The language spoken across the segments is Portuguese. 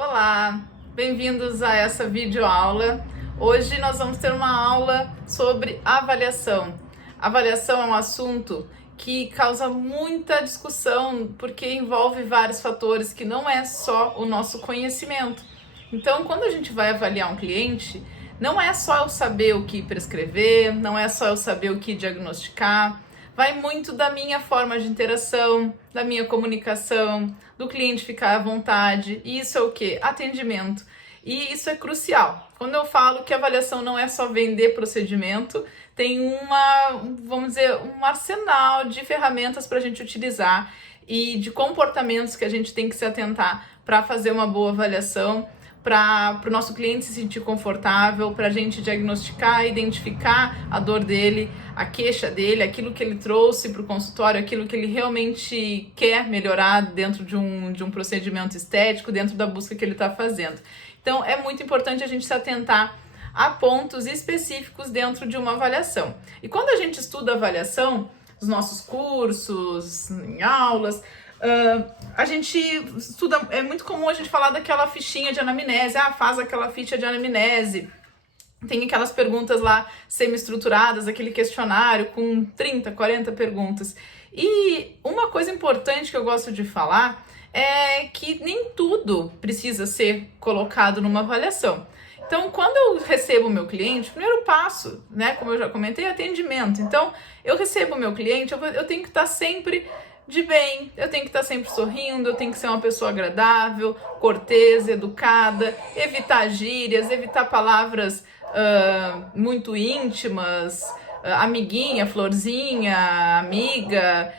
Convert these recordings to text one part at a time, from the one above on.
Olá, bem-vindos a essa videoaula. Hoje nós vamos ter uma aula sobre avaliação. Avaliação é um assunto que causa muita discussão porque envolve vários fatores que não é só o nosso conhecimento. Então, quando a gente vai avaliar um cliente, não é só eu saber o que prescrever, não é só eu saber o que diagnosticar, vai muito da minha forma de interação, da minha comunicação, do cliente ficar à vontade. E isso é o quê? Atendimento. E isso é crucial. Quando eu falo que avaliação não é só vender procedimento, tem vamos dizer, um arsenal de ferramentas para a gente utilizar e de comportamentos que a gente tem que se atentar para fazer uma boa avaliação, para o nosso cliente se sentir confortável, para a gente diagnosticar, identificar a dor dele, a queixa dele, aquilo que ele trouxe para o consultório, aquilo que ele realmente quer melhorar dentro de um procedimento estético, dentro da busca que ele está fazendo. Então, é muito importante a gente se atentar a pontos específicos dentro de uma avaliação. E quando a gente estuda avaliação, nos nossos cursos, em aulas, a gente estuda, é muito comum a gente falar daquela fichinha de anamnese, faz aquela ficha de anamnese, tem aquelas perguntas lá semi-estruturadas, aquele questionário com 30, 40 perguntas. E uma coisa importante que eu gosto de falar é que nem tudo precisa ser colocado numa avaliação. Então, quando eu recebo o meu cliente, o primeiro passo, né, como eu já comentei, é atendimento. Então, eu recebo o meu cliente, eu tenho que estar sempre de bem, eu tenho que estar sempre sorrindo, eu tenho que ser uma pessoa agradável, cortês, educada, evitar gírias, evitar palavras muito íntimas, amiguinha, florzinha, amiga,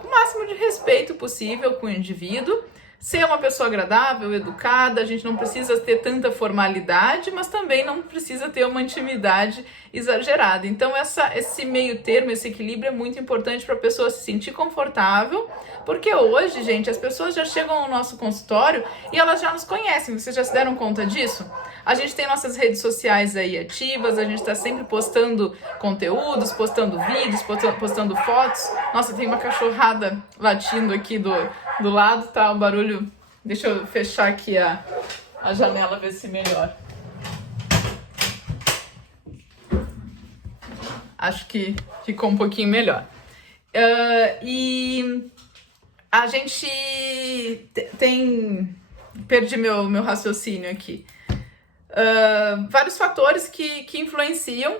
com o máximo de respeito possível com o indivíduo. Ser uma pessoa agradável, educada, a gente não precisa ter tanta formalidade, mas também não precisa ter uma intimidade exagerada. Então, esse meio termo, esse equilíbrio é muito importante para a pessoa se sentir confortável, porque hoje, gente, as pessoas já chegam ao nosso consultório e elas já nos conhecem. Vocês já se deram conta disso? A gente tem nossas redes sociais aí ativas, a gente está sempre postando conteúdos, postando vídeos, postando fotos. Nossa, tem uma cachorrada latindo aqui do lado, tá? O barulho. Deixa eu fechar aqui a janela, ver se melhora. Acho que ficou um pouquinho melhor. E a gente tem. Perdi meu raciocínio aqui. Vários fatores que influenciam,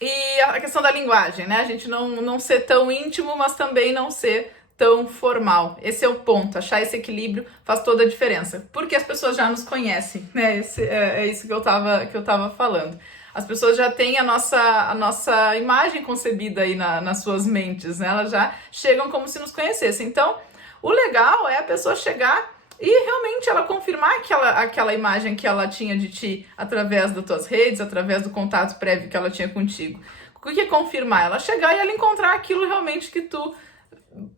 e a questão da linguagem, né? A gente não ser tão íntimo, mas também não ser tão formal. Esse é o ponto, achar esse equilíbrio faz toda a diferença, porque as pessoas já nos conhecem, né? É isso que eu tava falando. As pessoas já têm a nossa imagem concebida aí nas suas mentes, né? Elas já chegam como se nos conhecessem. Então, o legal é a pessoa chegar e realmente ela confirmar aquela imagem que ela tinha de ti através das tuas redes, através do contato prévio que ela tinha contigo. O que é confirmar? Ela chegar e ela encontrar aquilo realmente que tu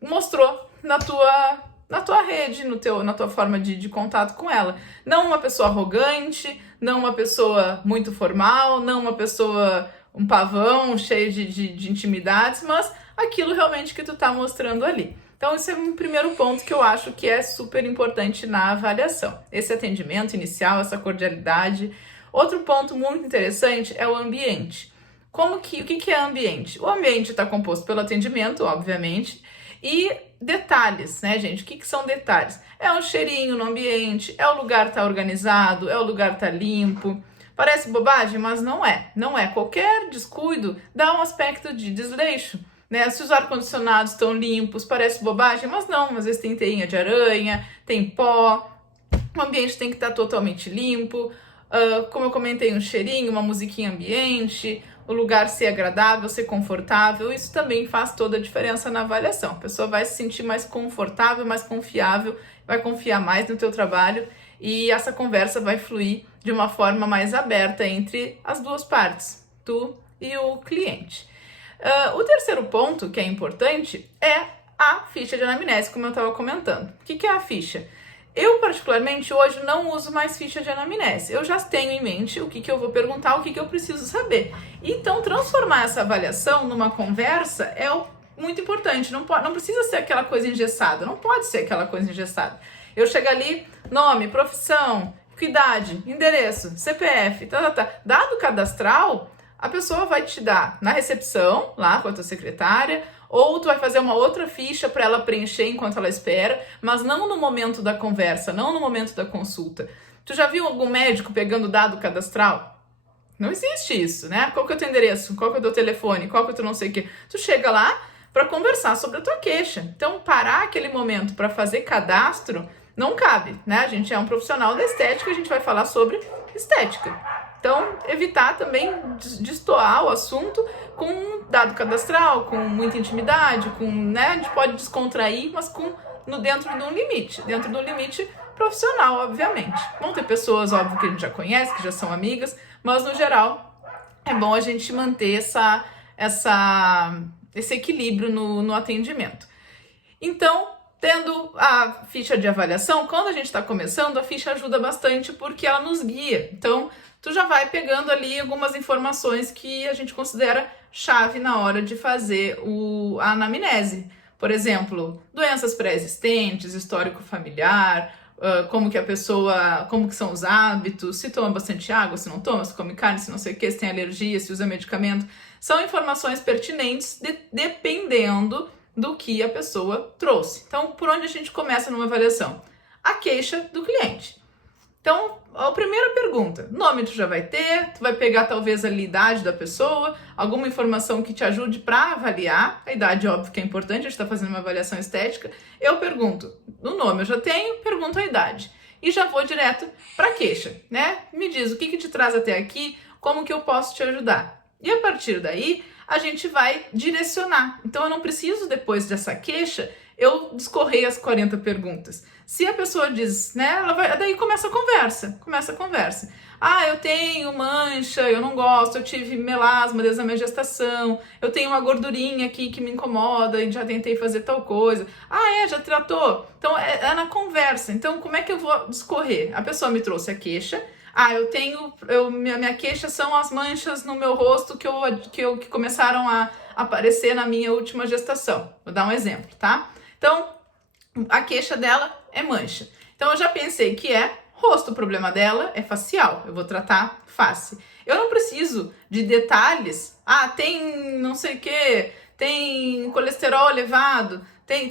mostrou na tua rede, na tua forma de contato com ela. Não uma pessoa arrogante, não uma pessoa muito formal, não uma pessoa, um pavão cheio de intimidades, mas aquilo realmente que tu tá mostrando ali. Então, esse é um primeiro ponto que eu acho que é super importante na avaliação. Esse atendimento inicial, essa cordialidade. Outro ponto muito interessante é o ambiente. O que é ambiente? O ambiente está composto pelo atendimento, obviamente, e detalhes, né, gente? O que são detalhes? É um cheirinho no ambiente, é o lugar tá organizado, é o lugar tá limpo. Parece bobagem, mas não é. Não é. Qualquer descuido dá um aspecto de desleixo, né? Se os ar-condicionados estão limpos, parece bobagem, mas não. Às vezes tem teinha de aranha, tem pó. O ambiente tem que estar totalmente limpo. Como eu comentei, um cheirinho, uma musiquinha ambiente, o lugar ser agradável, ser confortável, isso também faz toda a diferença na avaliação. A pessoa vai se sentir mais confortável, mais confiável, vai confiar mais no teu trabalho e essa conversa vai fluir de uma forma mais aberta entre as duas partes, tu e o cliente. O terceiro ponto, que é importante, é a ficha de anamnese, como eu estava comentando. O que é a ficha? Eu, particularmente, hoje não uso mais ficha de anamnese. Eu já tenho em mente o que eu vou perguntar, o que eu preciso saber. Então, transformar essa avaliação numa conversa é muito importante. Não precisa ser aquela coisa engessada. Não pode ser aquela coisa engessada. Eu chego ali, nome, profissão, idade, endereço, CPF, Dado cadastral, a pessoa vai te dar na recepção, lá com a tua secretária, ou tu vai fazer uma outra ficha para ela preencher enquanto ela espera, mas não no momento da conversa, não no momento da consulta. Tu já viu algum médico pegando dado cadastral? Não existe isso, né? Qual que é o teu endereço? Qual que é o teu telefone? Qual que é o teu não sei o quê? Tu chega lá para conversar sobre a tua queixa. Então, parar aquele momento para fazer cadastro não cabe, né? A gente é um profissional da estética, a gente vai falar sobre estética. Então, evitar também destoar o assunto com dado cadastral, com muita intimidade, né? A gente pode descontrair, mas dentro de um limite profissional, obviamente. Vão ter pessoas, óbvio, que a gente já conhece, que já são amigas, mas no geral é bom a gente manter esse equilíbrio no atendimento. Então, tendo a ficha de avaliação, quando a gente está começando, a ficha ajuda bastante porque ela nos guia. Então, tu já vai pegando ali algumas informações que a gente considera chave na hora de fazer a anamnese. Por exemplo, doenças pré-existentes, histórico familiar, como que são os hábitos, se toma bastante água, se não toma, se come carne, se não sei o que, se tem alergia, se usa medicamento. São informações pertinentes dependendo do que a pessoa trouxe. Então, por onde a gente começa numa avaliação? A queixa do cliente. Então, a primeira pergunta, nome tu já vai ter, tu vai pegar talvez ali a idade da pessoa, alguma informação que te ajude para avaliar, a idade óbvio que é importante, a gente está fazendo uma avaliação estética, eu pergunto, o nome eu já tenho, pergunto a idade, e já vou direto para a queixa, né? Me diz o que te traz até aqui, como que eu posso te ajudar? E a partir daí, a gente vai direcionar, então eu não preciso depois dessa queixa, eu discorrer as 40 perguntas. Se a pessoa diz, né, daí começa a conversa. Ah, eu tenho mancha, eu não gosto, eu tive melasma desde a minha gestação, eu tenho uma gordurinha aqui que me incomoda e já tentei fazer tal coisa. Ah, já tratou? Então, é na conversa. Então, como é que eu vou discorrer? A pessoa me trouxe a queixa. Ah, minha queixa são as manchas no meu rosto que começaram a aparecer na minha última gestação. Vou dar um exemplo, tá? Então, a queixa dela é mancha. Então, eu já pensei que é rosto, o problema dela é facial. Eu vou tratar face. Eu não preciso de detalhes. Ah, tem não sei o que, tem colesterol elevado. Tem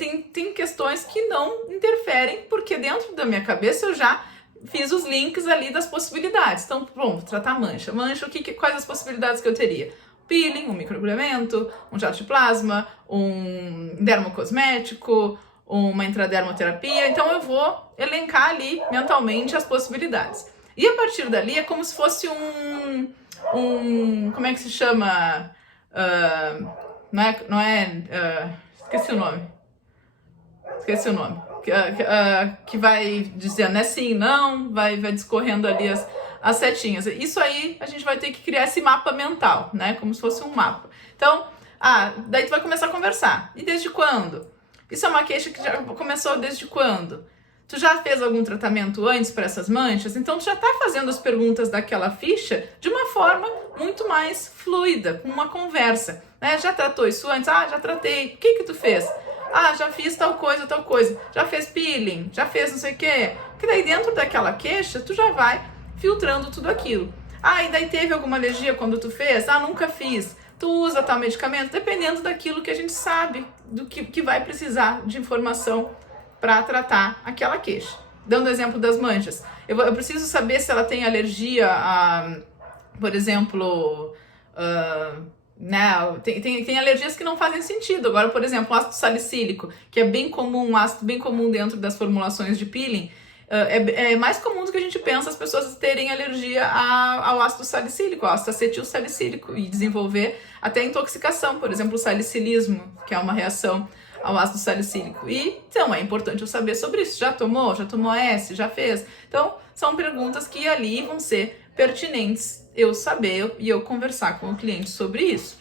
questões que não interferem, porque dentro da minha cabeça eu já fiz os links ali das possibilidades. Então, bom, vou tratar mancha. Mancha, quais as possibilidades que eu teria? Peeling, um microagulhamento, um jato de plasma, um dermocosmético, uma intradermoterapia. Então eu vou elencar ali mentalmente as possibilidades. E a partir dali é como se fosse como é que se chama? Esqueci o nome. Que vai dizendo sim, não, vai discorrendo ali as setinhas. Isso aí a gente vai ter que criar esse mapa mental, né? Como se fosse um mapa. Então, daí tu vai começar a conversar. E desde quando? Isso é uma queixa que já começou desde quando? Tu já fez algum tratamento antes para essas manchas? Então tu já está fazendo as perguntas daquela ficha de uma forma muito mais fluida, com uma conversa, né? Já tratou isso antes? Já tratei. O que tu fez? Já fiz tal coisa. Já fez peeling? Já fez não sei o quê? Porque daí dentro daquela queixa, tu já vai filtrando tudo aquilo. E daí teve alguma alergia quando tu fez? Nunca fiz. Tu usa tal medicamento? Dependendo daquilo que a gente sabe, do que vai precisar de informação para tratar aquela queixa. Dando o exemplo das manchas. Eu preciso saber se ela tem alergia a, por exemplo, tem alergias que não fazem sentido. Agora, por exemplo, ácido salicílico, que é bem comum, um ácido bem comum dentro das formulações de peeling, é mais comum do que a gente pensa as pessoas terem alergia ao ácido salicílico, ao ácido acetil salicílico, e desenvolver até intoxicação, por exemplo, o salicilismo, que é uma reação ao ácido salicílico. E então é importante eu saber sobre isso. Já tomou S? Já fez? Então são perguntas que ali vão ser pertinentes eu saber e eu conversar com o cliente sobre isso.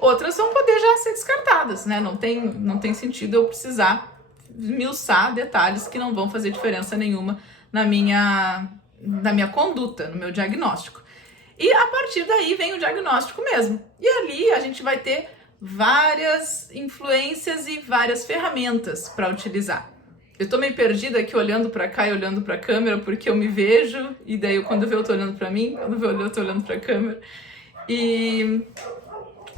Outras vão poder já ser descartadas, né? Não tem sentido eu precisar esmiuçar detalhes que não vão fazer diferença nenhuma na minha conduta, no meu diagnóstico. E a partir daí vem o diagnóstico mesmo. E ali a gente vai ter várias influências e várias ferramentas para utilizar. Eu tô meio perdida aqui olhando pra cá e olhando pra câmera, porque eu me vejo, e daí quando eu vejo eu tô olhando pra mim, quando eu vejo eu tô olhando pra câmera. E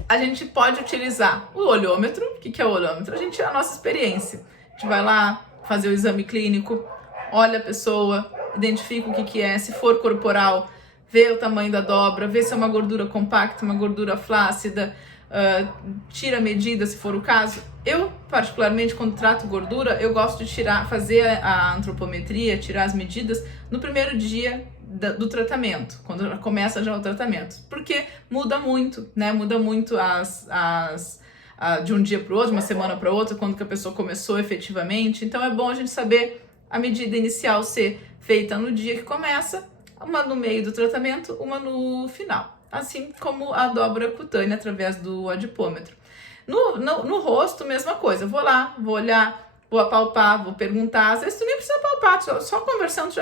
a gente pode utilizar o olhômetro. O que é o olhômetro? É a nossa experiência. A gente vai lá fazer o exame clínico, olha a pessoa, identifica o que é, se for corporal, vê o tamanho da dobra, vê se é uma gordura compacta, uma gordura flácida, tira a medida se for o caso. Eu, particularmente, quando trato gordura, eu gosto de fazer a antropometria, tirar as medidas no primeiro dia do tratamento, quando começa já o tratamento, porque muda muito, né? Muda muito de um dia para o outro, uma semana para outra, quando que a pessoa começou efetivamente. Então é bom a gente saber a medida inicial ser feita no dia que começa, uma no meio do tratamento, uma no final. Assim como a dobra cutânea através do adipômetro. No rosto, mesma coisa. Eu vou lá, vou olhar, vou apalpar, vou perguntar. Às vezes tu nem precisa apalpar, só conversando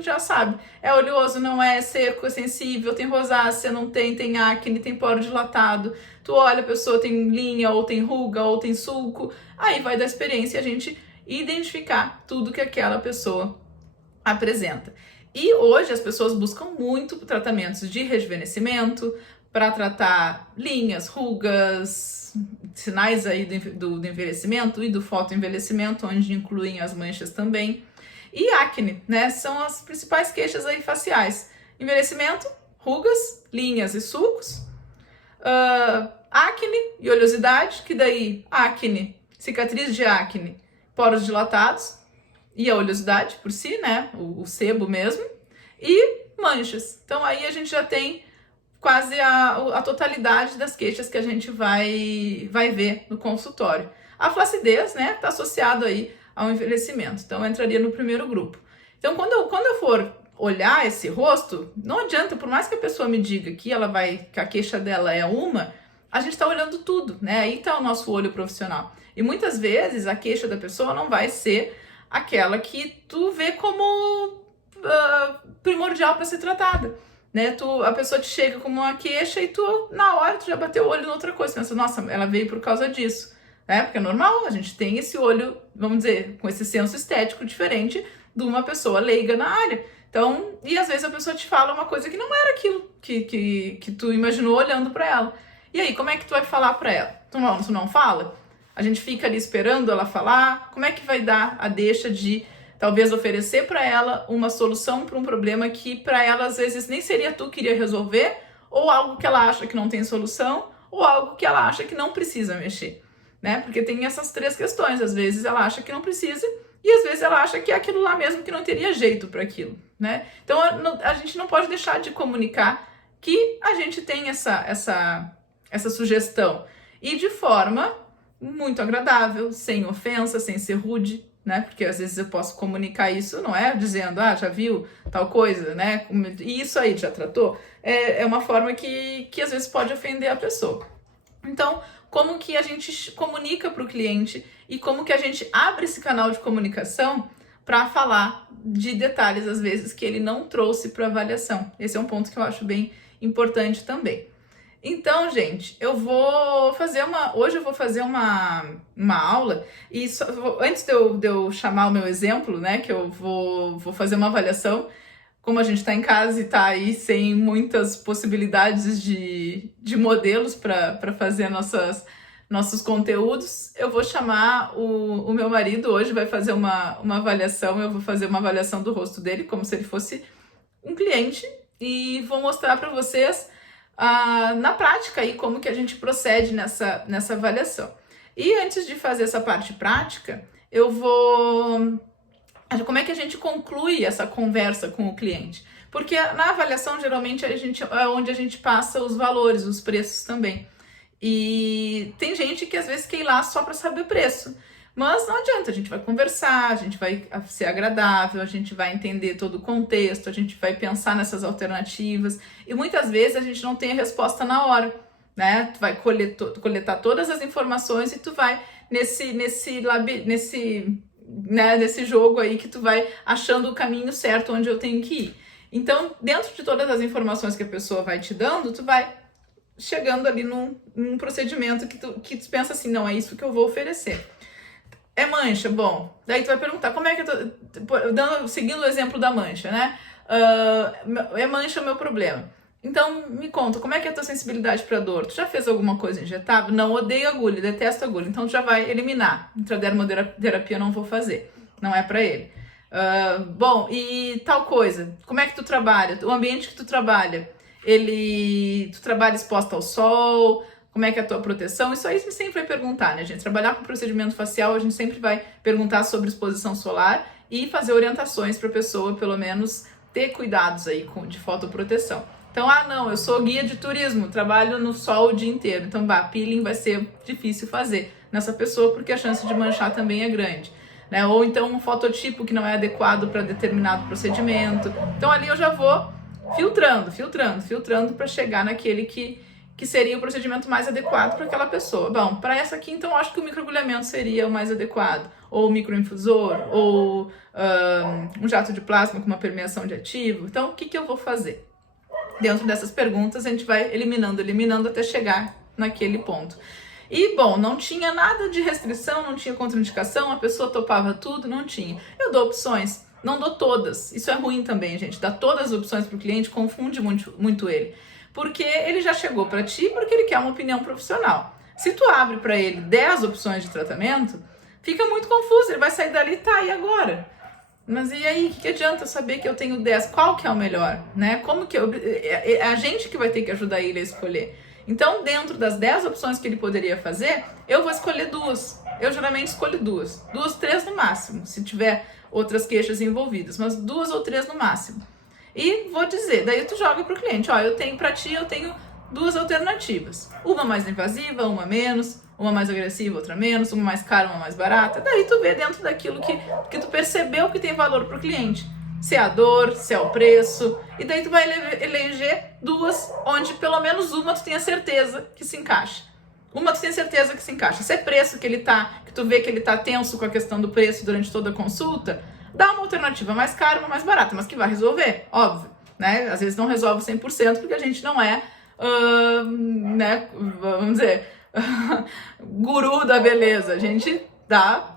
já sabe. É oleoso, não é seco, é sensível, tem rosácea, não tem acne, tem poro dilatado. Tu olha, a pessoa tem linha, ou tem ruga, ou tem sulco. Aí vai da experiência a gente identificar tudo que aquela pessoa apresenta. E hoje as pessoas buscam muito tratamentos de rejuvenescimento para tratar linhas, rugas, sinais aí do envelhecimento e do fotoenvelhecimento, onde incluem as manchas também. E acne, né? São as principais queixas aí faciais. Envelhecimento, rugas, linhas e sulcos. Acne e oleosidade, que daí acne, cicatriz de acne, poros dilatados, e a oleosidade por si, né, o sebo mesmo, e manchas. Então aí a gente já tem quase a totalidade das queixas que a gente vai ver no consultório. A flacidez, né, está associado aí ao envelhecimento, então eu entraria no primeiro grupo. Então quando eu for olhar esse rosto, não adianta, por mais que a pessoa me diga que a queixa dela é uma, a gente está olhando tudo, né, aí está o nosso olho profissional. E muitas vezes a queixa da pessoa não vai ser aquela que tu vê como primordial para ser tratada, né? A pessoa te chega com uma queixa e tu, na hora, tu já bateu o olho em outra coisa. Pensa, nossa, ela veio por causa disso, né? Porque é normal, a gente tem esse olho, vamos dizer, com esse senso estético diferente de uma pessoa leiga na área. Então, e às vezes a pessoa te fala uma coisa que não era aquilo que tu imaginou olhando para ela. E aí, como é que tu vai falar para ela? Tu não fala? A gente fica ali esperando ela falar. Como é que vai dar a deixa de talvez oferecer para ela uma solução para um problema que para ela às vezes nem seria tu que iria resolver, ou algo que ela acha que não tem solução, ou algo que ela acha que não precisa mexer, né? Porque tem essas três questões. Às vezes ela acha que não precisa e às vezes ela acha que é aquilo lá mesmo, que não teria jeito para aquilo, né? Então a gente não pode deixar de comunicar que a gente tem essa sugestão, e de forma muito agradável, sem ofensa, sem ser rude, né? Porque às vezes eu posso comunicar isso, não é dizendo, já viu tal coisa, né? E isso aí já tratou? É uma forma que às vezes pode ofender a pessoa. Então, como que a gente comunica para o cliente e como que a gente abre esse canal de comunicação para falar de detalhes, às vezes, que ele não trouxe para avaliação? Esse é um ponto que eu acho bem importante também. Então, gente, hoje eu vou fazer uma aula, e antes de eu chamar o meu exemplo, né, que eu vou fazer uma avaliação, como a gente está em casa e está aí sem muitas possibilidades de modelos para fazer nossos conteúdos, eu vou chamar o meu marido hoje, vai fazer uma avaliação, eu vou fazer uma avaliação do rosto dele, como se ele fosse um cliente, e vou mostrar para vocês na prática aí como que a gente procede nessa avaliação. E antes de fazer essa parte prática, como é que a gente conclui essa conversa com o cliente? Porque na avaliação, geralmente, é onde a gente passa os valores, os preços também. E tem gente que às vezes quer ir lá só para saber o preço. Mas não adianta, a gente vai conversar, a gente vai ser agradável, a gente vai entender todo o contexto, a gente vai pensar nessas alternativas. E muitas vezes a gente não tem a resposta na hora, né? Tu vai coletar todas as informações e tu vai nesse jogo aí que tu vai achando o caminho certo onde eu tenho que ir. Então, dentro de todas as informações que a pessoa vai te dando, tu vai chegando ali num procedimento que tu pensa assim, não, é isso que eu vou oferecer. É mancha, bom. Daí tu vai perguntar, como é que eu tô... Seguindo o exemplo da mancha, né? É mancha o meu problema. Então, me conta, como é que é a tua sensibilidade para dor? Tu já fez alguma coisa injetável? Não, odeio agulha, detesto agulha. Então, tu já vai eliminar. Intradermoterapia eu não vou fazer. Não é para ele. Bom, e tal coisa. Como é que tu trabalha? O ambiente que tu trabalha, tu trabalha exposta ao sol? Como é que é a tua proteção? Isso aí você sempre vai perguntar, né, gente? Trabalhar com procedimento facial, a gente sempre vai perguntar sobre exposição solar e fazer orientações para a pessoa, pelo menos, ter cuidados aí de fotoproteção. Então, não, eu sou guia de turismo, trabalho no sol o dia inteiro. Então, peeling vai ser difícil fazer nessa pessoa, porque a chance de manchar também é grande. Né? Ou então um fototipo que não é adequado para determinado procedimento. Então, ali eu já vou filtrando para chegar naquele que seria o procedimento mais adequado para aquela pessoa. Bom, para essa aqui, então, eu acho que o microagulhamento seria o mais adequado, ou o microinfusor, ou um jato de plasma com uma permeação de ativo. Então, o que eu vou fazer? Dentro dessas perguntas, a gente vai eliminando até chegar naquele ponto. E, bom, não tinha nada de restrição, não tinha contraindicação, a pessoa topava tudo, não tinha. Eu dou opções, não dou todas. Isso é ruim também, gente. Dar todas as opções para o cliente confunde muito ele. Porque ele já chegou para ti porque ele quer uma opinião profissional. Se tu abre para ele 10 opções de tratamento, fica muito confuso. Ele vai sair dali, tá, e agora? Mas e aí, o que adianta saber que eu tenho 10? Qual que é o melhor? Né? Como que é a gente que vai ter que ajudar ele a escolher. Então, dentro das 10 opções que ele poderia fazer, eu vou escolher 2. Eu geralmente escolho 2. 2, 3 no máximo, se tiver outras queixas envolvidas. Mas 2 ou 3 no máximo. E vou dizer, daí tu joga pro cliente, eu tenho 2 alternativas. Uma mais invasiva, uma menos, uma mais agressiva, outra menos, uma mais cara, uma mais barata. Daí tu vê dentro daquilo que tu percebeu que tem valor pro cliente. Se é a dor, se é o preço. E daí tu vai eleger 2, onde pelo menos uma tu tenha certeza que se encaixa. Uma tu tem certeza que se encaixa. Se é preço que tu vê que ele tá tenso com a questão do preço durante toda a consulta, dá uma alternativa mais cara, uma mais barata, mas que vai resolver, óbvio, né? Às vezes não resolve 100% porque a gente não é, né, vamos dizer, guru da beleza. A gente dá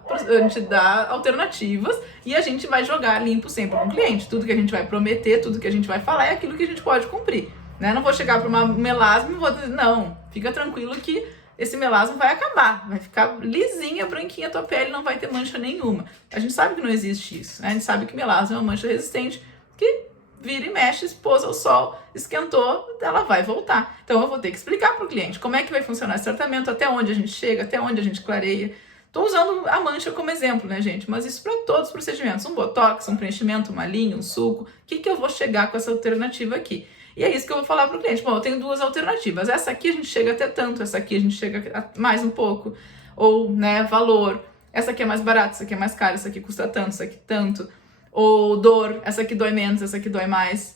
alternativas e a gente vai jogar limpo sempre com o cliente. Tudo que a gente vai prometer, tudo que a gente vai falar é aquilo que a gente pode cumprir, né? Não vou chegar para uma melasma e vou dizer, não, fica tranquilo que esse melasma vai acabar, vai ficar lisinha, branquinha a tua pele, não vai ter mancha nenhuma. A gente sabe que não existe isso, né? A gente sabe que melasma é uma mancha resistente que vira e mexe, expôs ao sol, esquentou, ela vai voltar. Então eu vou ter que explicar para o cliente como é que vai funcionar esse tratamento, até onde a gente chega, até onde a gente clareia. Estou usando a mancha como exemplo, né, gente? Mas isso para todos os procedimentos. Um botox, um preenchimento, uma linha, um sulco. O que eu vou chegar com essa alternativa aqui? E é isso que eu vou falar para o cliente. Bom, eu tenho 2 alternativas. Essa aqui a gente chega até tanto, essa aqui a gente chega a mais um pouco. Ou, né, valor. Essa aqui é mais barata, essa aqui é mais cara, essa aqui custa tanto, essa aqui tanto. Ou dor, essa aqui dói menos, essa aqui dói mais.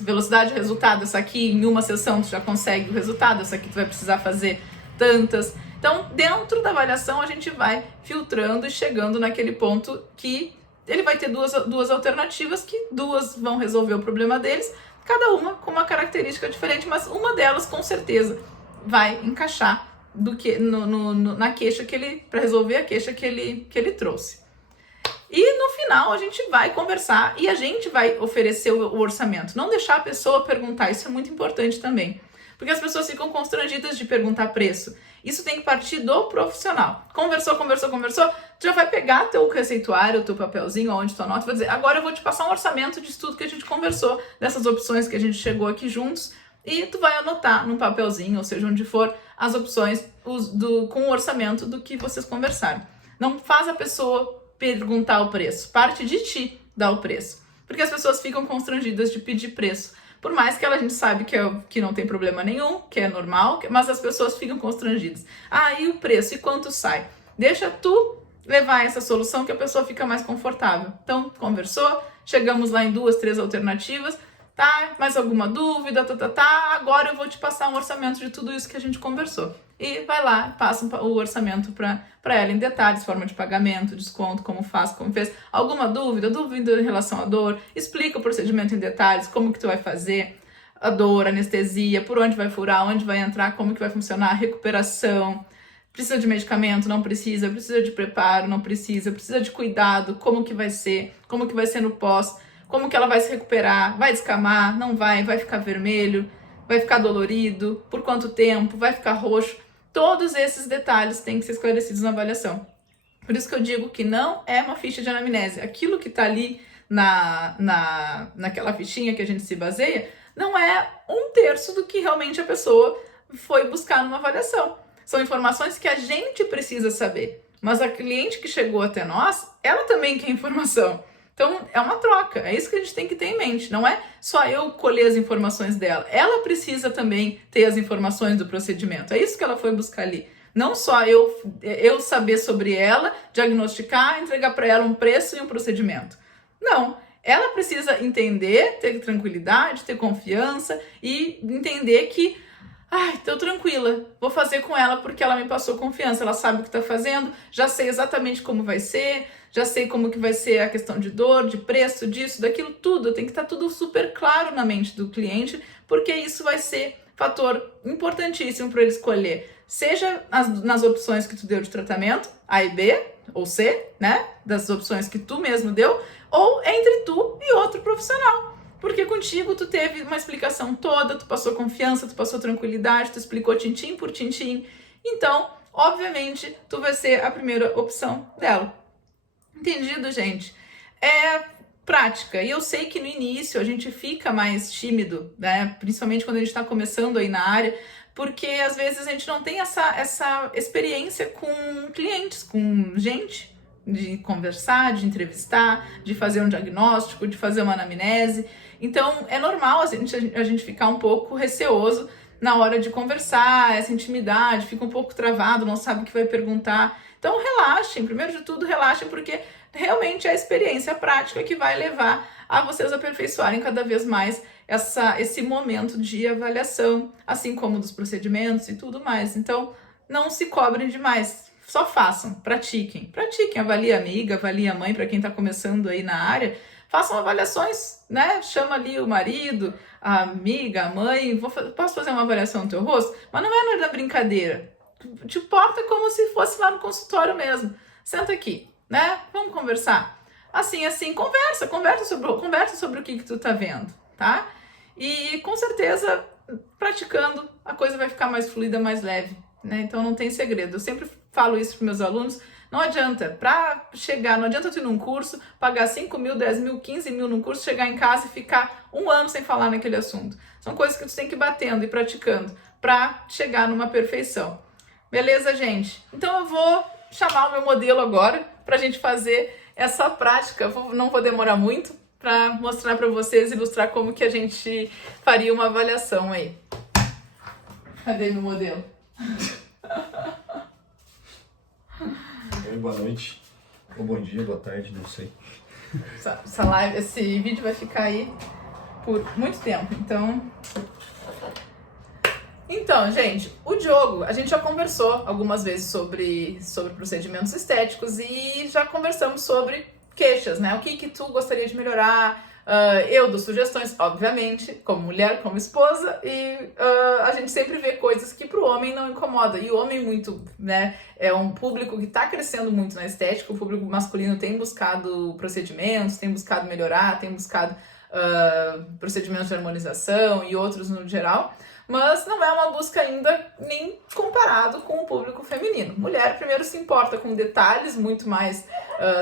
Velocidade de resultado, essa aqui em uma sessão tu já consegue o resultado, essa aqui tu vai precisar fazer tantas. Então, dentro da avaliação, a gente vai filtrando e chegando naquele ponto que ele vai ter duas alternativas, que 2 vão resolver o problema deles, cada uma com uma característica diferente, mas uma delas com certeza vai encaixar na queixa para resolver a queixa que ele trouxe. E no final a gente vai conversar e a gente vai oferecer o orçamento. Não deixar a pessoa perguntar, isso é muito importante também. Porque as pessoas ficam constrangidas de perguntar preço. Isso tem que partir do profissional. Conversou, tu já vai pegar teu receituário, teu papelzinho, onde tu anota, e vai dizer, agora eu vou te passar um orçamento de tudo que a gente conversou, dessas opções que a gente chegou aqui juntos, e tu vai anotar num papelzinho, ou seja, onde for, as opções com o orçamento do que vocês conversaram. Não faz a pessoa perguntar o preço, parte de ti dar o preço. Porque as pessoas ficam constrangidas de pedir preço. Por mais que a gente sabe que não tem problema nenhum, que é normal, mas as pessoas ficam constrangidas. E o preço? E quanto sai? Deixa tu levar essa solução que a pessoa fica mais confortável. Então, conversou, chegamos lá em 2, 3 alternativas, tá? Mais alguma dúvida? Agora eu vou te passar um orçamento de tudo isso que a gente conversou. E vai lá, passa o orçamento para ela em detalhes, forma de pagamento, desconto, como faz, como fez. Alguma dúvida em relação à dor? Explica o procedimento em detalhes, como que tu vai fazer a dor, anestesia, por onde vai furar, onde vai entrar, como que vai funcionar a recuperação. Precisa de medicamento? Não precisa. Precisa de preparo? Não precisa. Precisa de cuidado? Como que vai ser? Como que vai ser no pós? Como que ela vai se recuperar? Vai descamar? Não vai? Vai ficar vermelho? Vai ficar dolorido? Por quanto tempo? Vai ficar roxo? Todos esses detalhes têm que ser esclarecidos na avaliação. Por isso que eu digo que não é uma ficha de anamnese. Aquilo que está ali naquela fichinha que a gente se baseia, não é 1/3 do que realmente a pessoa foi buscar numa avaliação. São informações que a gente precisa saber. Mas a cliente que chegou até nós, ela também quer informação. Então, é uma troca. É isso que a gente tem que ter em mente. Não é só eu colher as informações dela. Ela precisa também ter as informações do procedimento. É isso que ela foi buscar ali. Não só eu saber sobre ela, diagnosticar, entregar para ela um preço e um procedimento. Não. Ela precisa entender, ter tranquilidade, ter confiança e entender que tô tranquila, vou fazer com ela porque ela me passou confiança, ela sabe o que está fazendo, já sei exatamente como vai ser, já sei como que vai ser a questão de dor, de preço, disso, daquilo, tudo. Tem que estar tudo super claro na mente do cliente, porque isso vai ser fator importantíssimo para ele escolher, seja nas opções que tu deu de tratamento, A e B, ou C, né, das opções que tu mesmo deu, ou entre tu e outro profissional. Porque contigo tu teve uma explicação toda, tu passou confiança, tu passou tranquilidade, tu explicou tintim por tintim. Então, obviamente, tu vai ser a primeira opção dela. Entendido, gente? É prática. E eu sei que no início a gente fica mais tímido, né? Principalmente quando a gente está começando aí na área, porque às vezes a gente não tem essa experiência com clientes, com gente, de conversar, de entrevistar, de fazer um diagnóstico, de fazer uma anamnese. Então, é normal a gente ficar um pouco receoso na hora de conversar, essa intimidade, fica um pouco travado, não sabe o que vai perguntar. Então, relaxem, primeiro de tudo, relaxem, porque realmente é a experiência prática que vai levar a vocês aperfeiçoarem cada vez mais esse momento de avaliação, assim como dos procedimentos e tudo mais. Então, não se cobrem demais. Só façam, pratiquem, avalie a amiga, avalie a mãe, para quem está começando aí na área, façam avaliações, né? Chama ali o marido, a amiga, a mãe, posso fazer uma avaliação do teu rosto? Mas não é na brincadeira, te porta como se fosse lá no consultório mesmo, senta aqui, né? Vamos conversar, assim, conversa sobre o que tu tá vendo, tá? E com certeza, praticando, a coisa vai ficar mais fluida, mais leve, né? Então não tem segredo, eu sempre falo isso para meus alunos, não adianta, não adianta tu ir num curso, pagar 5 mil, 10 mil, 15 mil num curso, chegar em casa e ficar 1 ano sem falar naquele assunto. São coisas que tu tem que ir batendo e praticando para chegar numa perfeição. Beleza, gente? Então eu vou chamar o meu modelo agora para a gente fazer essa prática. Não vou demorar muito para mostrar para vocês, ilustrar como que a gente faria uma avaliação aí. Cadê meu modelo? Oi, boa noite, ou bom dia, boa tarde, não sei. Esse vídeo vai ficar aí por muito tempo, então, gente, o Diogo, a gente já conversou algumas vezes sobre procedimentos estéticos e já conversamos sobre queixas, né? O que tu gostaria de melhorar? Eu dou sugestões, obviamente, como mulher, como esposa, e a gente sempre vê coisas que pro homem não incomoda. E o homem muito, né, é um público que tá crescendo muito na estética, o público masculino tem buscado procedimentos, tem buscado melhorar, tem buscado procedimentos de harmonização e outros no geral, mas não é uma busca ainda nem comparado com o público feminino. Mulher primeiro se importa com detalhes, muito mais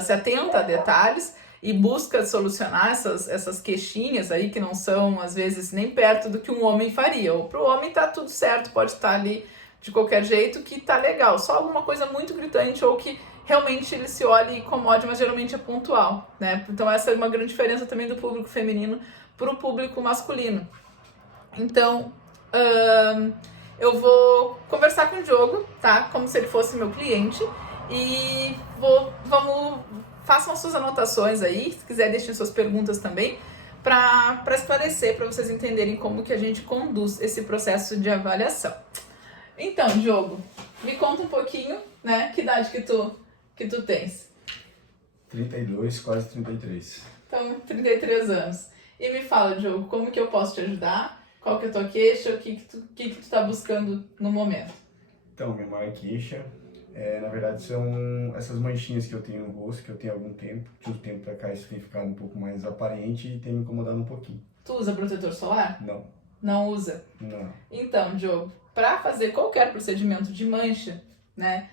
se atenta a detalhes, e busca solucionar essas queixinhas aí que não são, às vezes, nem perto do que um homem faria. Ou pro homem tá tudo certo, pode estar ali de qualquer jeito que tá legal. Só alguma coisa muito gritante ou que realmente ele se olha e incomode, mas geralmente é pontual, né? Então essa é uma grande diferença também do público feminino pro público masculino. Então, eu vou conversar com o Diogo, tá? Como se ele fosse meu cliente. E façam as suas anotações aí, se quiser deixem suas perguntas também, para esclarecer, para vocês entenderem como que a gente conduz esse processo de avaliação. Então, Diogo, me conta um pouquinho, né, que idade que tu tens? 32, quase 33. Então, 33 anos. E me fala, Diogo, como que eu posso te ajudar? Qual que é a tua queixa? O que tu tá buscando no momento? Então, minha maior queixa, na verdade, são essas manchinhas que eu tenho no rosto, que eu tenho há algum tempo. De um tempo pra cá isso tem ficado um pouco mais aparente e tem me incomodado um pouquinho. Tu usa protetor solar? Não, Não usa? não. Então, Diogo, para fazer qualquer procedimento de mancha, né,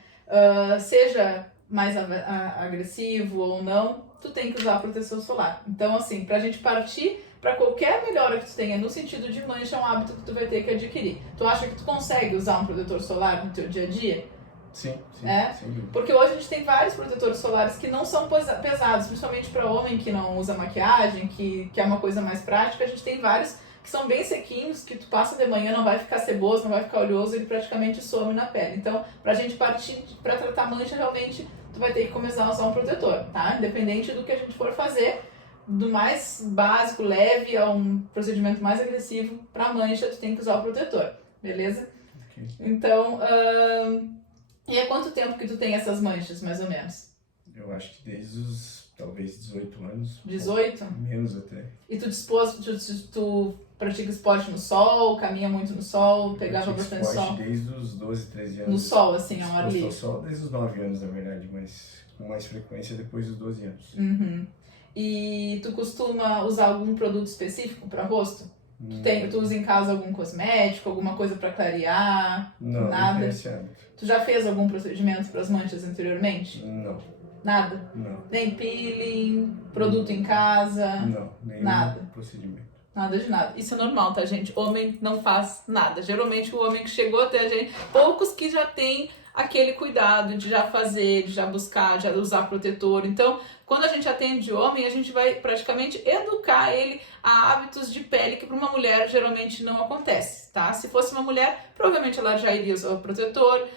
seja mais agressivo ou não, tu tem que usar proteção solar. Então, assim, pra gente partir para qualquer melhora que tu tenha no sentido de mancha, é um hábito que tu vai ter que adquirir. Tu acha que tu consegue usar um protetor solar no teu dia a dia? Sim, sem dúvida. Porque hoje a gente tem vários protetores solares que não são pesados, principalmente para homem que não usa maquiagem, que é uma coisa mais prática. A gente tem vários que são bem sequinhos, que tu passa de manhã, não vai ficar ceboso, não vai ficar oleoso, ele praticamente some na pele. Então, pra gente partir para tratar mancha, realmente tu vai ter que começar a usar um protetor, tá? Independente do que a gente for fazer, do mais básico, leve, a um procedimento mais agressivo, para mancha, tu tem que usar o protetor, beleza? Okay. Então, e há quanto tempo que tu tem essas manchas, mais ou menos? Eu acho que desde os, talvez, 18 anos. 18? Menos até. E tu pratica esporte no sol, caminha muito no sol, pegava bastante sol? Desde os 12, 13 anos. No sol, assim, ao ar livre? No sol desde os 9 anos, na verdade, mas com mais frequência depois dos 12 anos. Uhum. E tu costuma usar algum produto específico para rosto? Tu usa em casa algum cosmético, alguma coisa para clarear? Não, nada. Não tenho esse hábito. Tu já fez algum procedimento para as manchas anteriormente? Não. Nada? Não. Nem peeling, produto em casa? Não, nenhum nada. Procedimento. Nada de nada. Isso é normal, tá, gente? Homem não faz nada. Geralmente o homem que chegou até a gente, poucos que já tem aquele cuidado de já fazer, de já buscar, de já usar protetor. Então, quando a gente atende homem, a gente vai praticamente educar ele a hábitos de pele que para uma mulher geralmente não acontece, tá? Se fosse uma mulher, provavelmente ela já iria usar o protetor.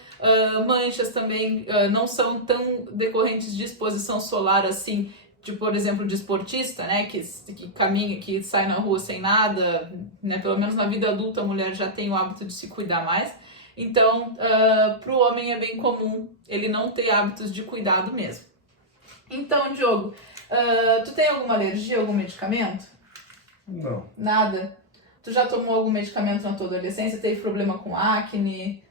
Manchas também não são tão decorrentes de exposição solar assim, de, por exemplo, de esportista, né, que caminha, que sai na rua sem nada, né, pelo menos na vida adulta a mulher já tem o hábito de se cuidar mais. Então, para o homem é bem comum ele não ter hábitos de cuidado mesmo. Então, Diogo, tu tem alguma alergia a algum medicamento? Não. Nada? Tu já tomou algum medicamento na tua adolescência? Teve problema com acne?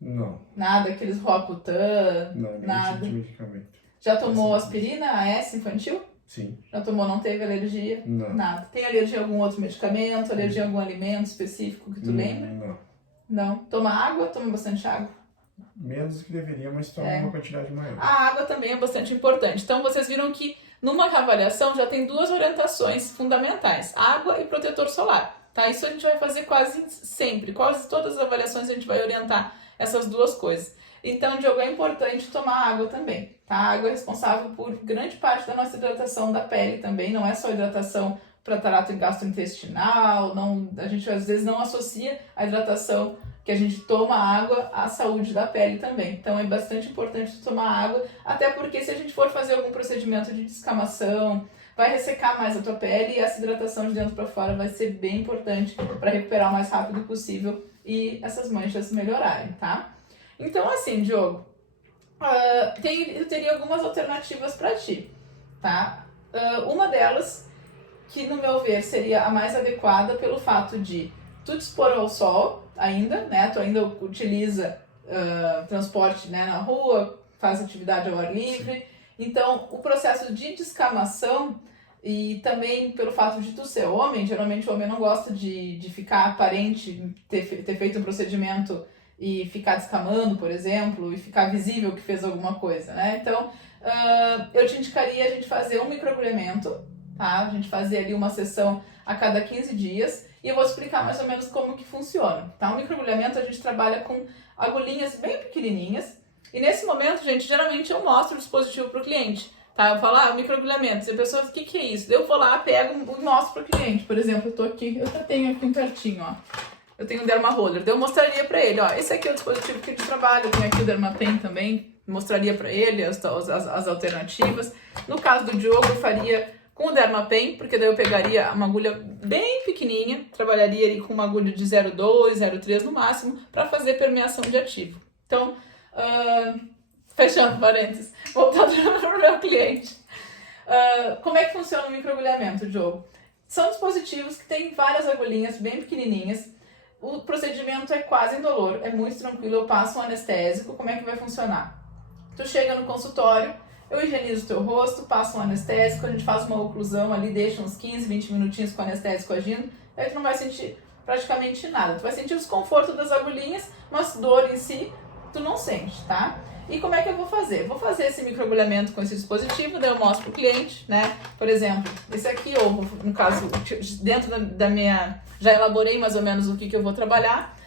Não. Nada? Aqueles Roacutan? Não, nenhum nada. tipo de medicamento. Já tomou aspirina, AS infantil? Sim. Já tomou, não teve alergia? Não. Nada. Tem alergia a algum outro medicamento? Alergia a algum alimento específico que tu lembra? Não. Não. Toma água? Toma bastante água? Menos do que deveria, mas toma uma quantidade maior. A água também é bastante importante. Então, vocês viram que numa avaliação já tem duas orientações fundamentais. Água e protetor solar. Tá? Isso a gente vai fazer quase sempre. Quase todas as avaliações a gente vai orientar essas duas coisas. Então, Diogo, é importante tomar água também. Tá? A água é responsável por grande parte da nossa hidratação da pele também. Não é só hidratação para trato gastrointestinal. A gente às vezes não associa a hidratação que a gente toma água à saúde da pele também. Então é bastante importante tomar água, até porque se a gente for fazer algum procedimento de descamação, vai ressecar mais a tua pele e essa hidratação de dentro para fora vai ser bem importante para recuperar o mais rápido possível e essas manchas melhorarem, tá? Então assim, Diogo, eu teria algumas alternativas para ti, tá? Uma delas, que no meu ver seria a mais adequada pelo fato de tu te expor ao sol ainda, né? Tu ainda utiliza transporte, né, na rua, faz atividade ao ar livre. Sim. Então, o processo de descamação e também pelo fato de tu ser homem, geralmente o homem não gosta de ficar aparente, ter feito um procedimento e ficar descamando, por exemplo, e ficar visível que fez alguma coisa, né? Então, eu te indicaria a gente fazer um microagulhamento, tá? A gente fazer ali uma sessão a cada 15 dias e eu vou te explicar mais ou menos como que funciona, tá? O microagulhamento a gente trabalha com agulhinhas bem pequenininhas e nesse momento, gente, geralmente eu mostro o dispositivo para o cliente, tá? Eu falo, microagulhamento, se a pessoa, o que é isso? Eu vou lá, pego e mostro para o cliente. Por exemplo, eu tô aqui, eu já tenho aqui um pertinho, ó. Eu tenho um Derma Roller, eu mostraria para ele, ó, esse aqui é o dispositivo que a gente trabalha, eu tenho aqui o Dermapen também, mostraria para ele as alternativas. No caso do Diogo, eu faria com o Dermapen, porque daí eu pegaria uma agulha bem pequenininha, trabalharia ali com uma agulha de 0,2, 0,3 no máximo, para fazer permeação de ativo. Então, fechando parênteses, voltando para o meu cliente. Como é que funciona o microagulhamento, Diogo? São dispositivos que têm várias agulhinhas bem pequenininhas, O procedimento é quase indolor, é muito tranquilo, eu passo um anestésico. Como é que vai funcionar? Tu chega no consultório, eu higienizo o teu rosto, passo um anestésico, a gente faz uma oclusão ali, deixa uns 15, 20 minutinhos com o anestésico agindo, aí tu não vai sentir praticamente nada. Tu vai sentir o desconforto das agulhinhas, mas dor em si tu não sente, tá? E como é que eu vou fazer? Vou fazer esse microagulhamento com esse dispositivo, daí eu mostro pro cliente, né? Por exemplo, esse aqui, ou no caso, dentro da minha... Já elaborei mais ou menos o que eu vou trabalhar,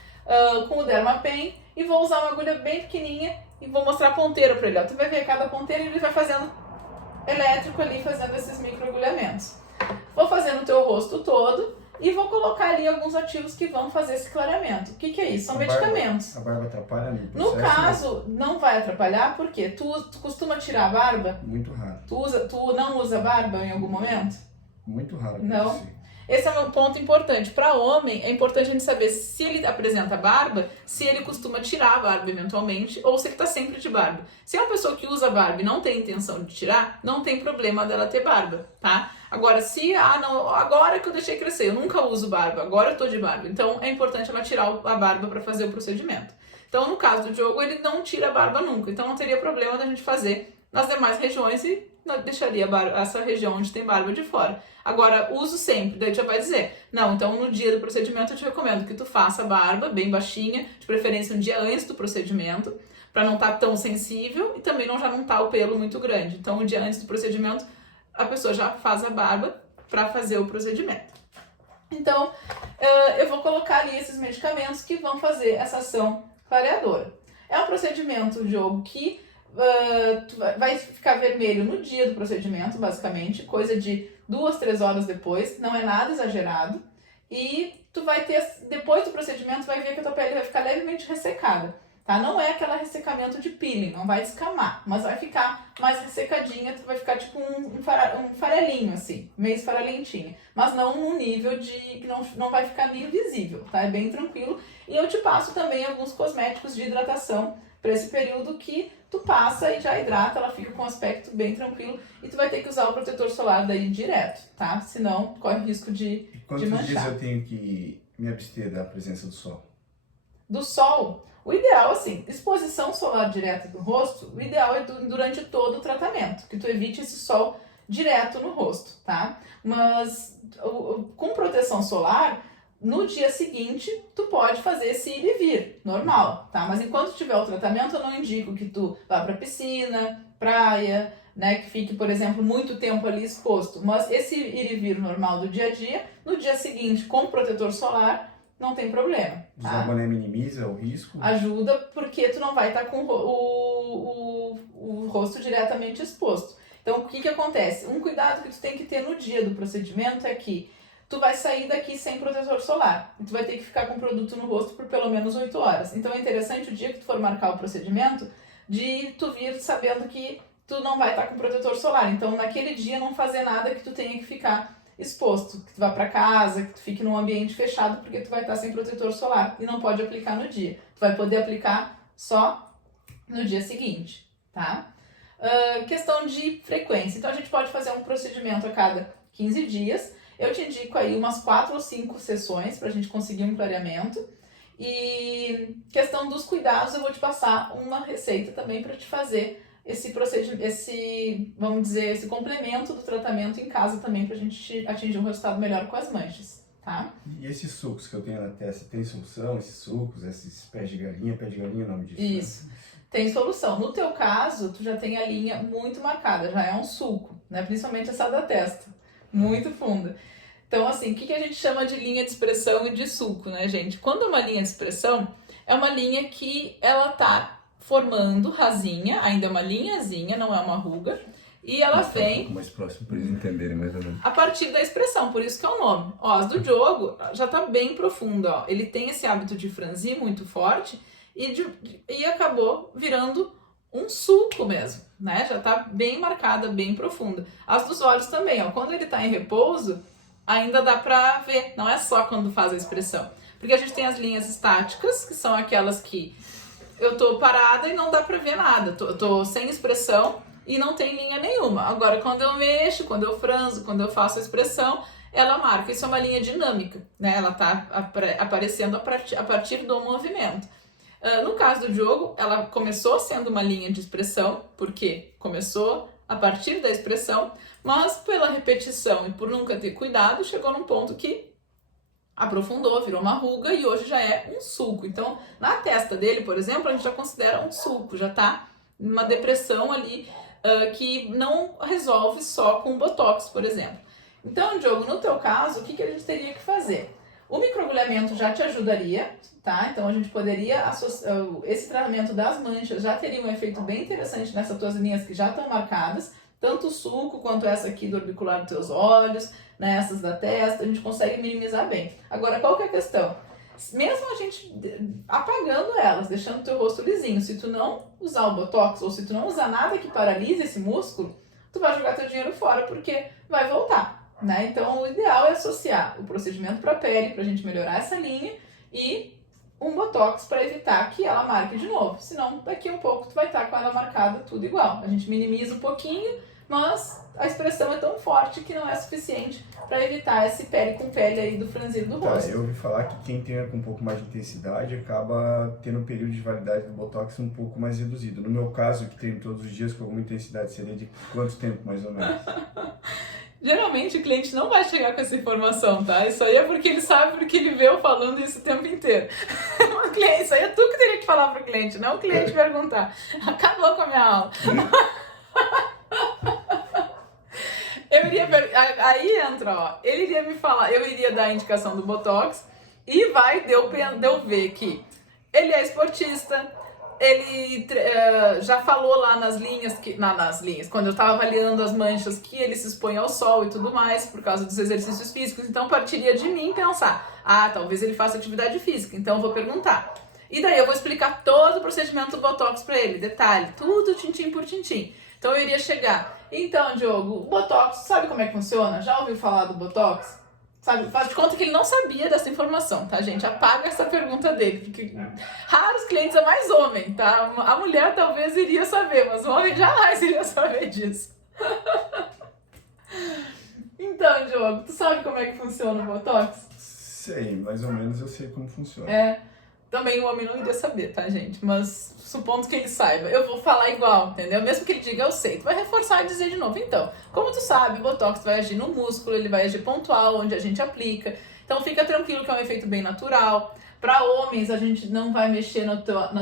com o Dermapen, e vou usar uma agulha bem pequenininha e vou mostrar a ponteira para ele. Ó. Tu vai ver cada ponteira e ele vai fazendo elétrico ali, fazendo esses microagulhamentos. Vou fazer no teu rosto todo e vou colocar ali alguns ativos que vão fazer esse clareamento. O que é isso? São medicamentos. A barba atrapalha no processo? No caso, não vai atrapalhar, porque tu costuma tirar a barba? Muito raro. Tu não usa barba em algum momento? Muito raro. Não. Esse é um ponto importante. Para homem, é importante a gente saber se ele apresenta barba, se ele costuma tirar a barba eventualmente, ou se ele está sempre de barba. Se é uma pessoa que usa barba e não tem intenção de tirar, não tem problema dela ter barba, tá? Agora, não, agora que eu deixei crescer, eu nunca uso barba, agora eu tô de barba. Então, é importante ela tirar a barba para fazer o procedimento. Então, no caso do Diogo, ele não tira a barba nunca. Então, não teria problema da gente fazer nas demais regiões e deixaria essa região onde tem barba de fora. Agora, uso sempre, daí tu já vai dizer, não, então no dia do procedimento eu te recomendo que tu faça a barba bem baixinha, de preferência um dia antes do procedimento, para não estar tão sensível e também já não estar o pelo muito grande. Então, um dia antes do procedimento, a pessoa já faz a barba para fazer o procedimento. Então, eu vou colocar ali esses medicamentos que vão fazer essa ação clareadora. É um procedimento, Diogo, que vai ficar vermelho no dia do procedimento, basicamente, coisa de 2, 3 horas depois, não é nada exagerado, e tu vai ter, depois do procedimento, vai ver que a tua pele vai ficar levemente ressecada, tá? Não é aquele ressecamento de peeling, não vai descamar, mas vai ficar mais ressecadinha, tu vai ficar tipo um farelinho assim, meio esfaralentinha, mas não num nível de que não vai ficar meio visível, tá? É bem tranquilo. E eu te passo também alguns cosméticos de hidratação para esse período que tu passa e já hidrata, ela fica com um aspecto bem tranquilo e tu vai ter que usar o protetor solar daí direto, tá? Senão corre o risco de manchar. Quantos dias eu tenho que me abster da presença do sol? Do sol, o ideal, assim, exposição solar direta do rosto, o ideal é durante todo o tratamento, que tu evite esse sol direto no rosto, tá? Mas com proteção solar, no dia seguinte, tu pode fazer esse ir e vir, normal, tá? Mas enquanto tiver o tratamento, eu não indico que tu vá pra piscina, praia, né? Que fique, por exemplo, muito tempo ali exposto. Mas esse ir e vir normal do dia a dia, no dia seguinte, com protetor solar, não tem problema, tá? Usar boné minimiza o risco? Ajuda, porque tu não vai estar com o rosto diretamente exposto. Então, o que acontece? Um cuidado que tu tem que ter no dia do procedimento é que tu vai sair daqui sem protetor solar. E tu vai ter que ficar com o produto no rosto por pelo menos 8 horas. Então é interessante o dia que tu for marcar o procedimento, de tu vir sabendo que tu não vai estar com protetor solar. Então naquele dia não fazer nada que tu tenha que ficar exposto. Que tu vá para casa, que tu fique num ambiente fechado, porque tu vai estar sem protetor solar. E não pode aplicar no dia. Tu vai poder aplicar só no dia seguinte, tá? Questão de frequência. Então a gente pode fazer um procedimento a cada 15 dias. Eu te indico aí umas 4 ou 5 sessões para a gente conseguir um clareamento. E questão dos cuidados, eu vou te passar uma receita também para te fazer esse procedimento, vamos dizer, esse complemento do tratamento em casa também para a gente atingir um resultado melhor com as manchas, tá? E esses sucos que eu tenho na testa, tem solução? Esses sucos, esses pés de galinha é o nome disso? Isso. Né? Tem solução. No teu caso, tu já tem a linha muito marcada, já é um sulco, né? Principalmente essa da testa. Muito funda. Então, assim, o que a gente chama de linha de expressão e de sulco, né, gente? Quando é uma linha de expressão, é uma linha que ela tá formando rasinha, ainda é uma linhazinha, não é uma ruga, e ela vem... Um pouco mais próximo para eles entenderem mais ou menos. A partir da expressão, por isso que é o nome. Ó, as do Diogo já tá bem profunda, ó. Ele tem esse hábito de franzir muito forte e acabou virando um sulco mesmo, né? Já tá bem marcada, bem profunda. As dos olhos também, ó. Quando ele tá em repouso, ainda dá pra ver. Não é só quando faz a expressão. Porque a gente tem as linhas estáticas, que são aquelas que eu tô parada e não dá pra ver nada. Tô sem expressão e não tem linha nenhuma. Agora, quando eu mexo, quando eu franzo, quando eu faço a expressão, ela marca. Isso é uma linha dinâmica, né? Ela está aparecendo a partir do movimento. No caso do Diogo, ela começou sendo uma linha de expressão, porque começou a partir da expressão, mas pela repetição e por nunca ter cuidado, chegou num ponto que aprofundou, virou uma ruga e hoje já é um sulco. Então, na testa dele, por exemplo, a gente já considera um sulco, já está uma depressão ali que não resolve só com botox, por exemplo. Então, Diogo, no teu caso, o que a gente teria que fazer? O microagulhamento já te ajudaria, tá? Então a gente poderia associar, esse tratamento das manchas já teria um efeito bem interessante nessas tuas linhas que já estão marcadas, tanto o sulco quanto essa aqui do orbicular dos teus olhos, né, essas da testa, a gente consegue minimizar bem. Agora, qual que é a questão? Mesmo a gente apagando elas, deixando o teu rosto lisinho, se tu não usar o botox ou se tu não usar nada que paralise esse músculo, tu vai jogar teu dinheiro fora porque vai voltar, né? Então o ideal é associar o procedimento para a pele, para a gente melhorar essa linha, e um botox para evitar que ela marque de novo. Senão daqui a um pouco tu vai estar com ela marcada tudo igual. A gente minimiza um pouquinho, mas a expressão é tão forte que não é suficiente para evitar esse pele com pele aí do franzir do rosto. Eu ouvi falar que quem tem com um pouco mais de intensidade acaba tendo um período de validade do botox um pouco mais reduzido. No meu caso, que tenho todos os dias com alguma intensidade, seria de quanto tempo mais ou menos? Geralmente o cliente não vai chegar com essa informação, tá? Isso aí é porque ele sabe, porque ele vê eu falando isso o tempo inteiro. Isso aí é tu que teria que falar pro cliente, não o cliente perguntar. Acabou com a minha aula. Aí entra, ó, ele iria me falar, eu iria dar a indicação do botox e deu ver que ele é esportista, ele já falou lá nas linhas, quando eu estava avaliando as manchas, que ele se expõe ao sol e tudo mais, por causa dos exercícios físicos, então partiria de mim pensar, talvez ele faça atividade física, então eu vou perguntar. E daí eu vou explicar todo o procedimento do botox para ele, detalhe, tudo tintim por tintim. Então eu iria chegar, então Diogo, o botox, sabe como é que funciona? Já ouviu falar do botox? Sabe, faz de conta que ele não sabia dessa informação, tá, gente? Apaga essa pergunta dele, porque raros clientes é mais homem, tá? A mulher talvez iria saber, mas o homem jamais iria saber disso. Então, Diogo, tu sabe como é que funciona o botox? Sei, mais ou menos eu sei como funciona. Também o homem não iria saber, tá, gente? Mas supondo que ele saiba, eu vou falar igual, entendeu? Mesmo que ele diga, eu sei, tu vai reforçar e dizer de novo. Então, como tu sabe, o botox vai agir no músculo, ele vai agir pontual, onde a gente aplica. Então fica tranquilo que é um efeito bem natural. Para homens, a gente não vai mexer na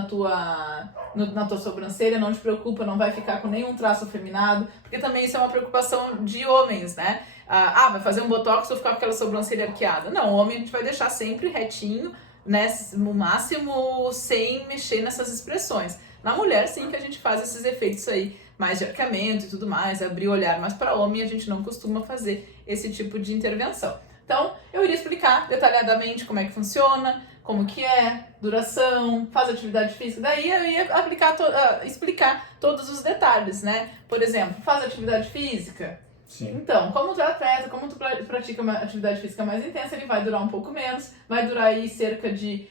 tua sobrancelha, não te preocupa, não vai ficar com nenhum traço afeminado, porque também isso é uma preocupação de homens, né? Vai fazer um botox ou ficar com aquela sobrancelha arqueada. Não, o homem a gente vai deixar sempre retinho, né, no máximo sem mexer nessas expressões. Na mulher, sim, que a gente faz esses efeitos aí, mais de arqueamento e tudo mais, abrir o olhar, mas para homem a gente não costuma fazer esse tipo de intervenção. Então, eu iria explicar detalhadamente como é que funciona, como que é, duração, faz atividade física, daí eu ia explicar todos os detalhes, né? Por exemplo, faz atividade física? Sim. Então, como tu é atleta, como tu pratica uma atividade física mais intensa, ele vai durar um pouco menos, vai durar aí cerca de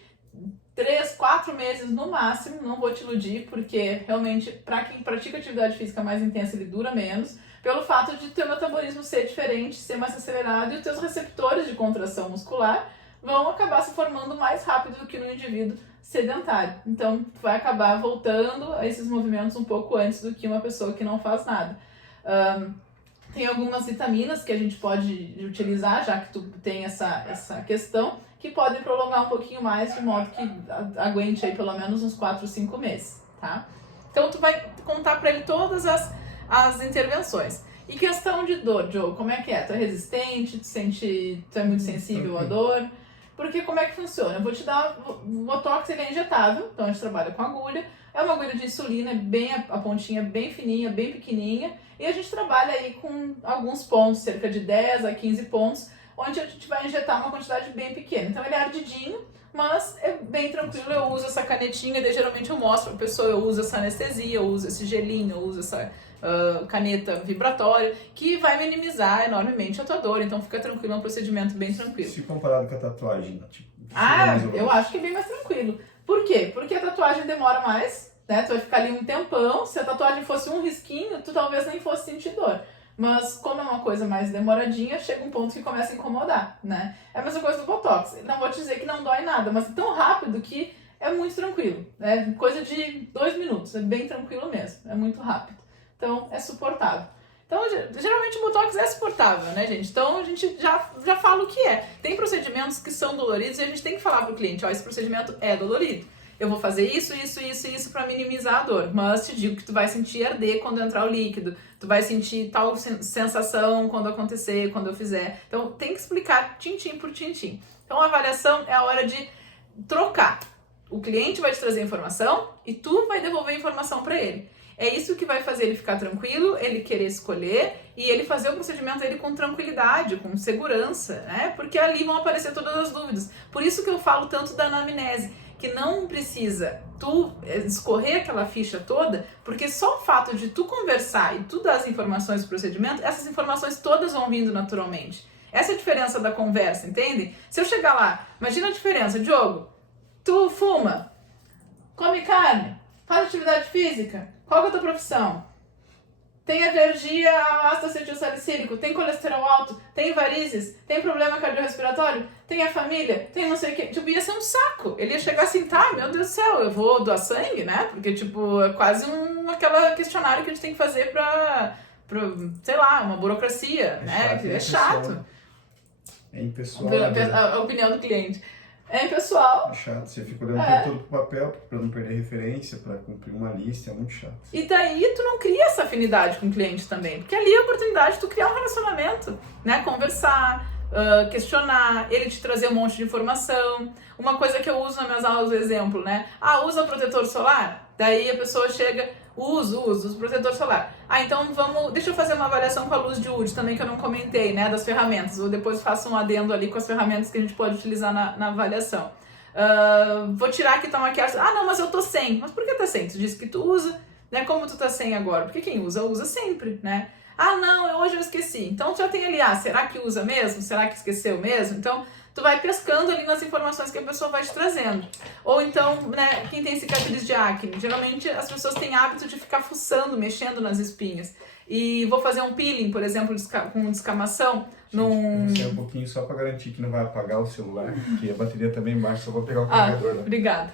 3, 4 meses no máximo, não vou te iludir, porque realmente para quem pratica atividade física mais intensa ele dura menos, pelo fato de teu metabolismo ser diferente, ser mais acelerado, e os teus receptores de contração muscular vão acabar se formando mais rápido do que no indivíduo sedentário. Então, tu vai acabar voltando a esses movimentos um pouco antes do que uma pessoa que não faz nada. Tem algumas vitaminas que a gente pode utilizar, já que tu tem essa questão, que podem prolongar um pouquinho mais, de modo que aguente aí pelo menos uns 4, 5 meses, tá? Então tu vai contar para ele todas as intervenções. E questão de dor, Joe, como é que é? Tu é resistente? Tu é muito sensível à dor? Porque como é que funciona? Eu vou te dar, o botox ele é injetável, então a gente trabalha com agulha, é uma agulha de insulina, a pontinha bem fininha, bem pequenininha, e a gente trabalha aí com alguns pontos, cerca de 10 a 15 pontos, onde a gente vai injetar uma quantidade bem pequena. Então ele é ardidinho, mas é bem tranquilo, eu uso essa canetinha, daí geralmente eu mostro a pessoa, eu uso essa anestesia, eu uso esse gelinho, eu uso essa caneta vibratória, que vai minimizar enormemente a tua dor, então fica tranquilo, é um procedimento bem tranquilo. Se comparado com a tatuagem, eu acho que é bem mais tranquilo. Por quê? Porque a tatuagem demora mais, né? Tu vai ficar ali um tempão. Se a tatuagem fosse um risquinho, tu talvez nem fosse sentir dor. Mas como é uma coisa mais demoradinha, chega um ponto que começa a incomodar, né? É a mesma coisa do Botox. Não vou te dizer que não dói nada, mas é tão rápido que é muito tranquilo. É coisa de 2 minutos, é bem tranquilo mesmo, é muito rápido. Então é suportável. Então, geralmente o Botox é suportável, né, gente? Então a gente já fala o que é. Tem procedimentos que são doloridos e a gente tem que falar pro cliente, ó, esse procedimento é dolorido. Eu vou fazer isso para minimizar a dor, mas te digo que tu vai sentir arder quando entrar o líquido, tu vai sentir tal sensação quando acontecer, quando eu fizer. Então tem que explicar tintim por tintim. Então a avaliação é a hora de trocar. O cliente vai te trazer informação e tu vai devolver a informação para ele. É isso que vai fazer ele ficar tranquilo, ele querer escolher e ele fazer o procedimento dele com tranquilidade, com segurança, né? Porque ali vão aparecer todas as dúvidas. Por isso que eu falo tanto da anamnese, que não precisa tu escorrer aquela ficha toda, porque só o fato de tu conversar e tu dar as informações do procedimento, essas informações todas vão vindo naturalmente. Essa é a diferença da conversa, entende? Se eu chegar lá, imagina a diferença, Diogo, tu fuma, come carne, faz atividade física, qual é a tua profissão? Tem alergia ao ácido acetilsalicílico, tem colesterol alto, tem varizes, tem problema cardiorrespiratório, tem a família, tem não sei o que. Tipo, ia ser um saco. Ele ia chegar assim, tá, meu Deus do céu, eu vou doar sangue, né? Porque, tipo, é quase aquela questionário que a gente tem que fazer pra sei lá, uma burocracia, né? Chato, é chato. É impessoal. A opinião do cliente. É impessoal. É chato, você fica olhando todo pro papel pra não perder referência, pra cumprir uma lista, é muito chato. E daí tu não cria essa afinidade com o cliente também, porque ali é a oportunidade de tu criar um relacionamento, né? Conversar, questionar, ele te trazer um monte de informação. Uma coisa que eu uso nas minhas aulas, exemplo, né? Ah, usa protetor solar? Daí a pessoa chega, uso protetor solar. Ah, então deixa eu fazer uma avaliação com a luz de UD também, que eu não comentei, né, das ferramentas. Eu depois faço um adendo ali com as ferramentas que a gente pode utilizar na avaliação. Vou tirar aqui tua maquiagem. Ah, não, mas eu tô sem. Mas por que tá sem? Tu disse que tu usa, né? Como tu tá sem agora? Porque quem usa sempre, né? Ah, não, hoje eu esqueci. Então tu já tem ali, será que usa mesmo? Será que esqueceu mesmo? Então tu vai pescando ali nas informações que a pessoa vai te trazendo. Ou então, né, quem tem cicatriz de acne, geralmente as pessoas têm hábito de ficar fuçando, mexendo nas espinhas. E vou fazer um peeling, por exemplo, com descamação. Gente, um pouquinho só para garantir que não vai apagar o celular, porque a bateria também baixa, só vou pegar o carregador. Obrigada.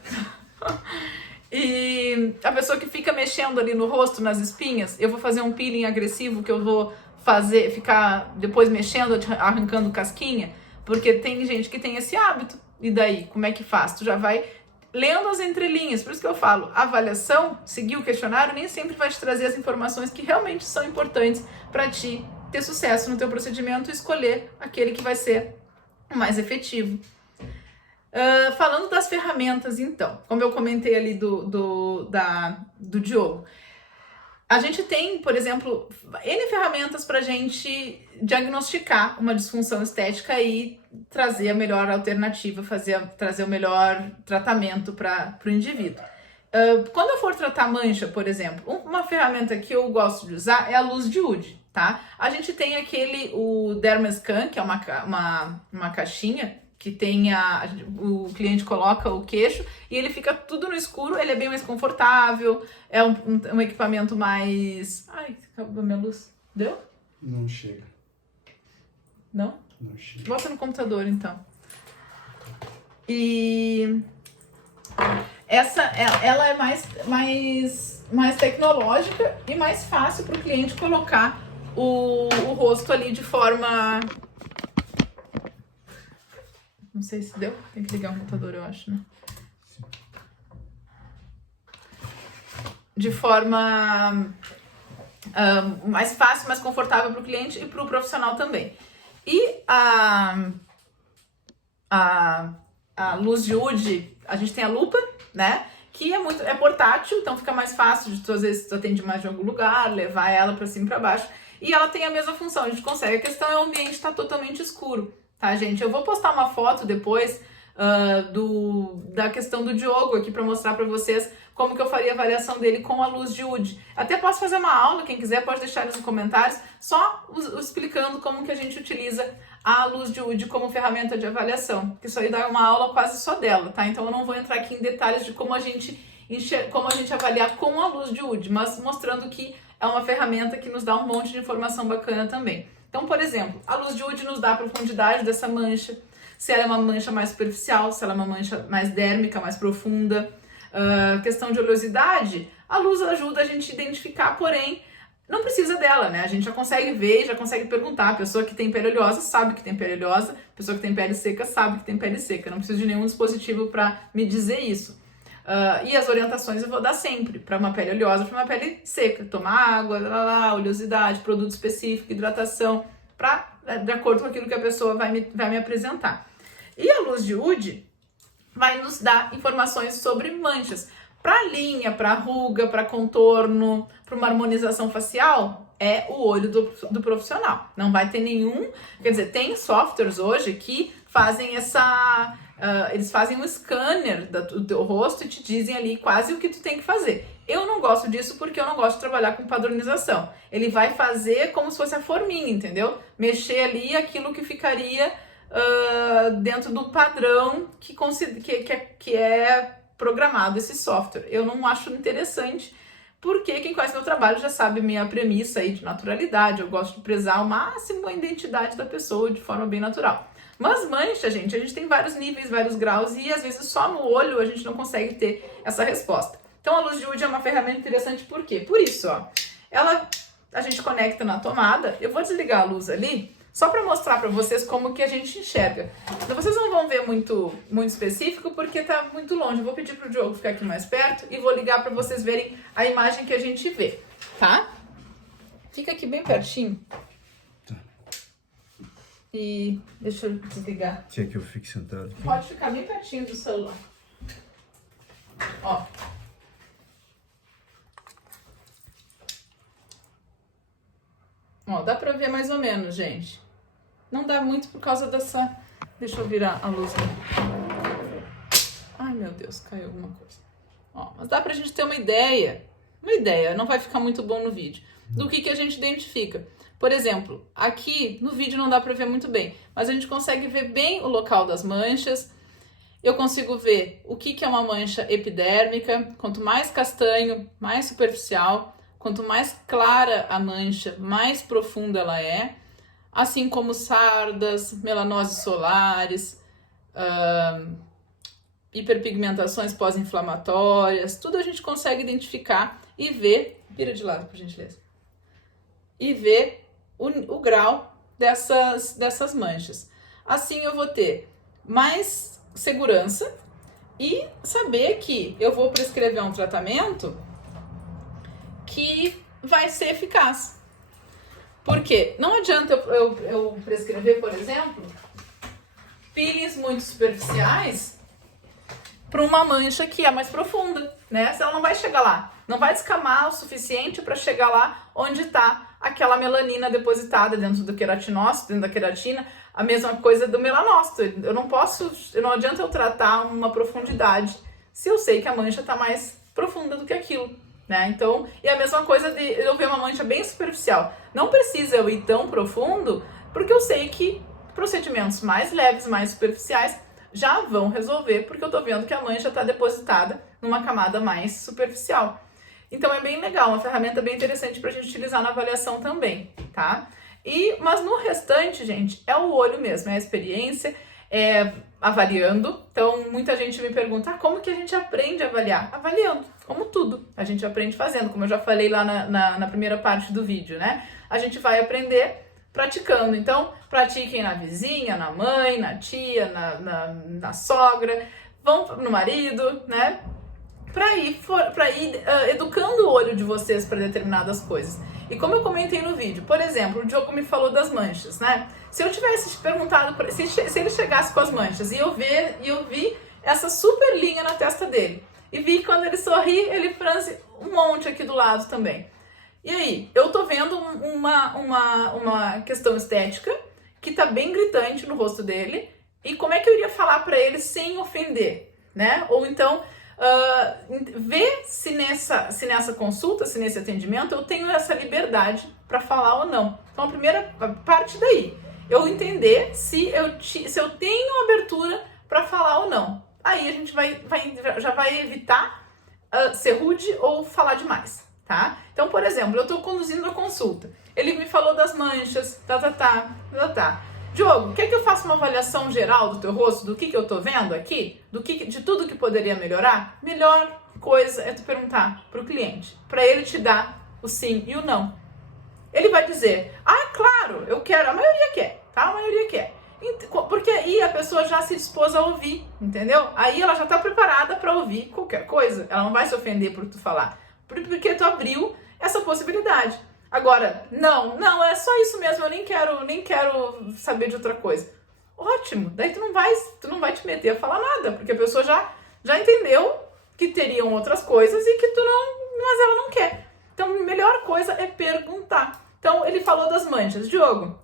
E a pessoa que fica mexendo ali no rosto, nas espinhas, eu vou fazer um peeling agressivo que eu vou ficar depois mexendo, arrancando casquinha, porque tem gente que tem esse hábito. E daí, como é que faz? Tu já vai lendo as entrelinhas. Por isso que eu falo, a avaliação, seguir o questionário, nem sempre vai te trazer as informações que realmente são importantes para ti ter sucesso no teu procedimento e escolher aquele que vai ser o mais efetivo. Falando das ferramentas, então, como eu comentei ali do Diogo, a gente tem, por exemplo, N ferramentas para a gente diagnosticar uma disfunção estética e trazer a melhor alternativa, trazer o melhor tratamento para o indivíduo. Quando eu for tratar mancha, por exemplo, uma ferramenta que eu gosto de usar é a luz de UD, tá? A gente tem o Dermascan, que é uma caixinha que tem o cliente coloca o queixo e ele fica tudo no escuro, ele é bem mais confortável, é um equipamento mais... Ai, acabou a minha luz. Deu? Não chega. Não? Não chega. Bota no computador, então. E ela é mais tecnológica e mais fácil para o cliente colocar o rosto ali de forma... Não sei se deu. Tem que ligar o computador, eu acho, né? Sim. De forma mais fácil, mais confortável para o cliente e para o profissional também. E a luz de UD, a gente tem a lupa, né? Que é portátil, então fica mais fácil de tu, às vezes, tu atende mais de algum lugar, levar ela para cima e para baixo. E ela tem a mesma função, a gente consegue. A questão é o ambiente estar totalmente escuro. Tá, gente? Eu vou postar uma foto depois da questão do Diogo aqui para mostrar para vocês como que eu faria a avaliação dele com a luz de UD. Até posso fazer uma aula, quem quiser pode deixar nos comentários, só explicando como que a gente utiliza a luz de UD como ferramenta de avaliação. Porque isso aí dá uma aula quase só dela, tá? Então eu não vou entrar aqui em detalhes de como a gente avaliar com a luz de UD, mas mostrando que é uma ferramenta que nos dá um monte de informação bacana também. Então, por exemplo, a luz de UD nos dá a profundidade dessa mancha, se ela é uma mancha mais superficial, se ela é uma mancha mais dérmica, mais profunda. Questão de oleosidade, a luz ajuda a gente a identificar, porém, não precisa dela, né? A gente já consegue ver, já consegue perguntar. A pessoa que tem pele oleosa sabe que tem pele oleosa, a pessoa que tem pele seca sabe que tem pele seca. Não preciso de nenhum dispositivo para me dizer isso. E as orientações eu vou dar sempre, para uma pele oleosa, para uma pele seca. Tomar água, oleosidade, produto específico, hidratação, de acordo com aquilo que a pessoa vai me apresentar. E a luz de UD vai nos dar informações sobre manchas. Para linha, para ruga, para contorno, para uma harmonização facial, é o olho do profissional. Não vai ter nenhum... Quer dizer, tem softwares hoje que fazem eles fazem um scanner do teu rosto e te dizem ali quase o que tu tem que fazer. Eu não gosto disso porque eu não gosto de trabalhar com padronização. Ele vai fazer como se fosse a forminha, entendeu? Mexer ali aquilo que ficaria dentro do padrão que é programado esse software. Eu não acho interessante, porque quem conhece meu trabalho já sabe minha premissa aí de naturalidade. Eu gosto de prezar ao máximo a identidade da pessoa de forma bem natural. Mas mancha, gente, a gente tem vários níveis, vários graus, e às vezes só no olho a gente não consegue ter essa resposta. Então a luz de UD é uma ferramenta interessante, por quê? Por isso, ó, a gente conecta na tomada. Eu vou desligar a luz ali, só para mostrar para vocês como que a gente enxerga. Então, vocês não vão ver muito específico, porque tá muito longe. Eu vou pedir pro Diogo ficar aqui mais perto e vou ligar para vocês verem a imagem que a gente vê, tá? Fica aqui bem pertinho. Tá. E deixa eu desligar. Se é que eu fico sentado aqui. Pode ficar bem pertinho do celular. Ó. Ó, dá pra ver mais ou menos, gente. Não dá muito por causa dessa... Deixa eu virar a luz aqui. Ai, meu Deus, caiu alguma coisa. Ó, mas dá pra gente ter uma ideia. Uma ideia, não vai ficar muito bom no vídeo. Do que a gente identifica. Por exemplo, aqui no vídeo não dá pra ver muito bem, mas a gente consegue ver bem o local das manchas. Eu consigo ver o que é uma mancha epidérmica. Quanto mais castanho, mais superficial. Quanto mais clara a mancha, mais profunda ela é. Assim como sardas, melanoses solares, hiperpigmentações pós-inflamatórias. Tudo a gente consegue identificar e ver... Vira de lado, por gentileza. E ver o grau dessas manchas. Assim eu vou ter mais segurança e saber que eu vou prescrever um tratamento que vai ser eficaz. Porque não adianta eu prescrever, por exemplo, peelings muito superficiais para uma mancha que é mais profunda, né? Ela não vai chegar lá, não vai descamar o suficiente para chegar lá onde está aquela melanina depositada dentro do queratinócito, dentro da queratina, a mesma coisa do melanócito. Não adianta eu tratar uma profundidade se eu sei que a mancha está mais profunda do que aquilo, né? Então, e a mesma coisa de eu ver uma mancha bem superficial. Não precisa eu ir tão profundo, porque eu sei que procedimentos mais leves, mais superficiais, já vão resolver, porque eu tô vendo que a mancha está depositada numa camada mais superficial. Então é bem legal, uma ferramenta bem interessante pra gente utilizar na avaliação também, tá? Mas no restante, gente, é o olho mesmo, é a experiência, avaliando. Então muita gente me pergunta, como que a gente aprende a avaliar? Avaliando, como tudo, a gente aprende fazendo, como eu já falei lá na primeira parte do vídeo, né? A gente vai aprender praticando. Então pratiquem na vizinha, na mãe, na tia, na sogra, vão no marido, né? Para ir educando o olho de vocês para determinadas coisas. E como eu comentei no vídeo, por exemplo, o Diogo me falou das manchas, né? Se eu tivesse perguntado, se ele chegasse com as manchas e eu vi essa super linha na testa dele, e vi que quando ele sorri, ele franze um monte aqui do lado também. E aí, eu tô vendo uma questão estética que tá bem gritante no rosto dele, e como é que eu iria falar para ele sem ofender, né? Ou então... ver se nessa consulta, se nesse atendimento eu tenho essa liberdade para falar ou não. Então a primeira parte daí, eu entender se eu tenho abertura para falar ou não. Aí a gente já vai evitar ser rude ou falar demais, tá? Então, por exemplo, eu estou conduzindo a consulta. Ele me falou das manchas, Diogo, quer que eu faça uma avaliação geral do teu rosto, do que eu tô vendo aqui? De tudo que poderia melhorar? Melhor coisa é tu perguntar pro cliente, para ele te dar o sim e o não. Ele vai dizer, claro, eu quero, a maioria quer, tá? A maioria quer. Porque aí a pessoa já se dispôs a ouvir, entendeu? Aí ela já tá preparada para ouvir qualquer coisa. Ela não vai se ofender por tu falar, porque tu abriu essa possibilidade. Agora, não, é só isso mesmo, eu nem quero saber de outra coisa. Ótimo, daí tu não vai te meter a falar nada, porque a pessoa já entendeu que teriam outras coisas e que mas ela não quer. Então, a melhor coisa é perguntar. Então, ele falou das manchas. Diogo,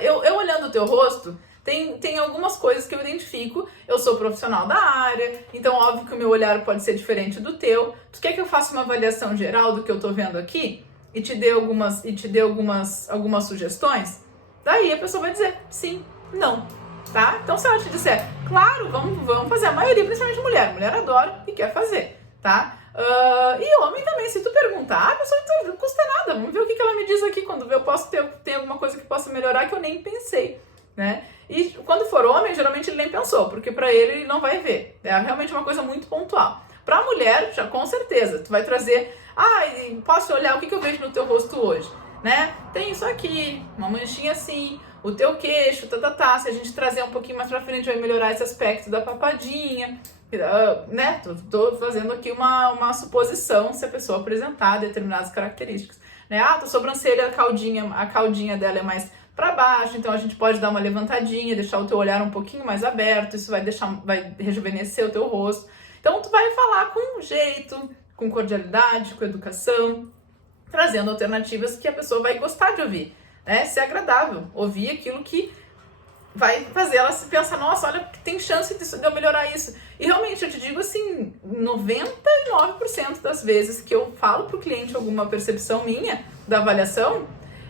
eu olhando o teu rosto, tem algumas coisas que eu identifico. Eu sou profissional da área, então óbvio que o meu olhar pode ser diferente do teu. Tu quer que eu faça uma avaliação geral do que eu tô vendo aqui? E te dê algumas sugestões? Daí a pessoa vai dizer sim, não, tá? Então se ela te disser, claro, vamos fazer. A maioria, principalmente mulher adora e quer fazer, tá? E homem também, se tu perguntar, a pessoa não custa nada, vamos ver o que ela me diz aqui, quando eu posso ter alguma coisa que possa melhorar que eu nem pensei, né? E quando for homem, geralmente ele nem pensou, porque pra ele não vai ver, é realmente uma coisa muito pontual. Pra mulher, já com certeza, tu vai trazer, posso olhar o que eu vejo no teu rosto hoje, né? Tem isso aqui, uma manchinha assim, o teu queixo, se a gente trazer um pouquinho mais pra frente vai melhorar esse aspecto da papadinha, né? Tô fazendo aqui uma suposição se a pessoa apresentar determinadas características, né? Tua sobrancelha, a caudinha dela é mais para baixo, então a gente pode dar uma levantadinha, deixar o teu olhar um pouquinho mais aberto, isso vai rejuvenescer o teu rosto. Então tu vai falar com jeito, com cordialidade, com educação, trazendo alternativas que a pessoa vai gostar de ouvir, né? Ser agradável, ouvir aquilo que vai fazer ela se pensar, nossa, olha, tem chance de eu melhorar isso. E realmente, eu te digo assim, 99% das vezes que eu falo pro cliente alguma percepção minha da avaliação,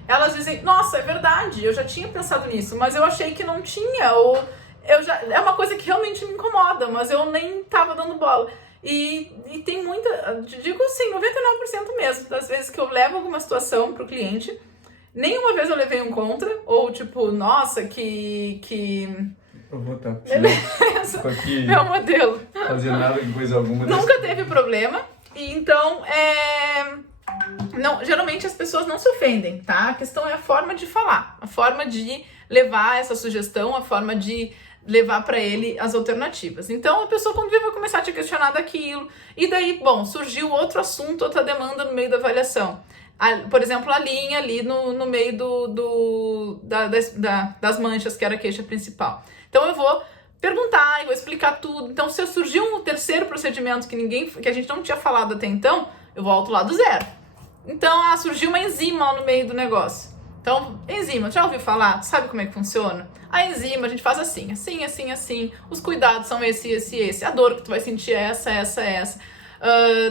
elas dizem, nossa, é verdade, eu já tinha pensado nisso, mas eu achei que não tinha, ou é uma coisa que realmente me incomoda, mas eu nem tava dando bola. E tem muita, digo assim, 99% mesmo, das vezes que eu levo alguma situação pro cliente, nenhuma vez eu levei um contra, ou tipo, nossa, que... Eu vou estar aqui, meu modelo. Fazer nada com coisa alguma. Nunca teve problema, e então, não, geralmente as pessoas não se ofendem, tá? A questão é a forma de falar, a forma de levar essa sugestão, a forma de levar para ele as alternativas. Então a pessoa quando vai começar a te questionar daquilo, e daí, bom, surgiu outro assunto, outra demanda no meio da avaliação. Por exemplo, a linha ali no meio das manchas, que era a queixa principal. Então eu vou perguntar e vou explicar tudo. Então se surgiu um terceiro procedimento que a gente não tinha falado até então, eu volto lá do zero. Então, surgiu uma enzima lá no meio do negócio. Então, enzima, já ouviu falar? Tu sabe como é que funciona? A enzima a gente faz assim. Os cuidados são esse. A dor que tu vai sentir é essa.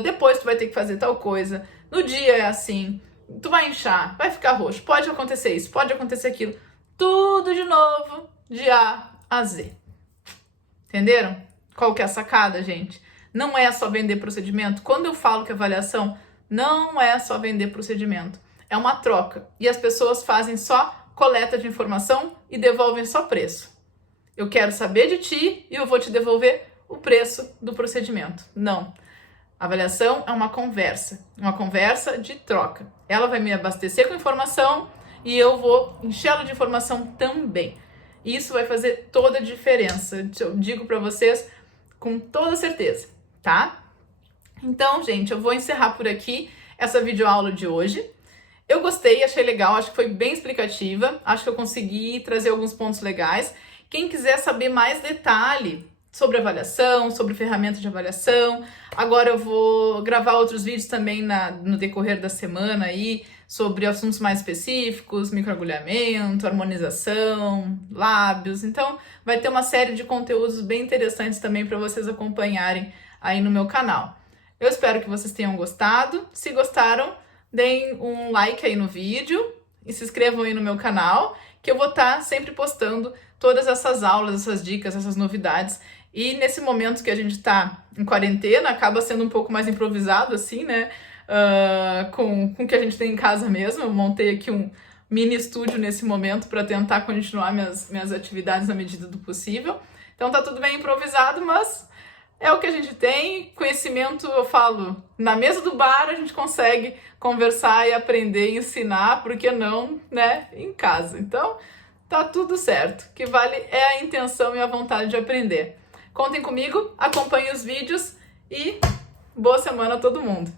Depois tu vai ter que fazer tal coisa. No dia é assim. Tu vai inchar, vai ficar roxo. Pode acontecer isso, pode acontecer aquilo. Tudo de novo, de A a Z. Entenderam? Qual que é a sacada, gente? Não é só vender procedimento. Quando eu falo que avaliação não é só vender procedimento, é uma troca. E as pessoas fazem só coleta de informação e devolvem só preço. Eu quero saber de ti e eu vou te devolver o preço do procedimento. Não. Avaliação é uma conversa de troca. Ela vai me abastecer com informação e eu vou enchê-la de informação também. Isso vai fazer toda a diferença. Eu digo para vocês com toda certeza, tá? Então, gente, eu vou encerrar por aqui essa videoaula de hoje. Eu gostei, achei legal, acho que foi bem explicativa, acho que eu consegui trazer alguns pontos legais. Quem quiser saber mais detalhe sobre avaliação, sobre ferramentas de avaliação, agora eu vou gravar outros vídeos também no decorrer da semana aí, sobre assuntos mais específicos, microagulhamento, harmonização, lábios. Então, vai ter uma série de conteúdos bem interessantes também para vocês acompanharem aí no meu canal. Eu espero que vocês tenham gostado. Se gostaram, deem um like aí no vídeo e se inscrevam aí no meu canal, que eu vou estar sempre postando todas essas aulas, essas dicas, essas novidades. E nesse momento que a gente está em quarentena, acaba sendo um pouco mais improvisado assim, né? com o que a gente tem em casa mesmo. Eu montei aqui um mini estúdio nesse momento para tentar continuar minhas atividades na medida do possível. Então tá tudo bem improvisado, mas é o que a gente tem. Conhecimento, eu falo, na mesa do bar a gente consegue conversar e aprender e ensinar, por que não, né, em casa. Então tá tudo certo. O que vale é a intenção e a vontade de aprender. Contem comigo, acompanhem os vídeos e boa semana a todo mundo!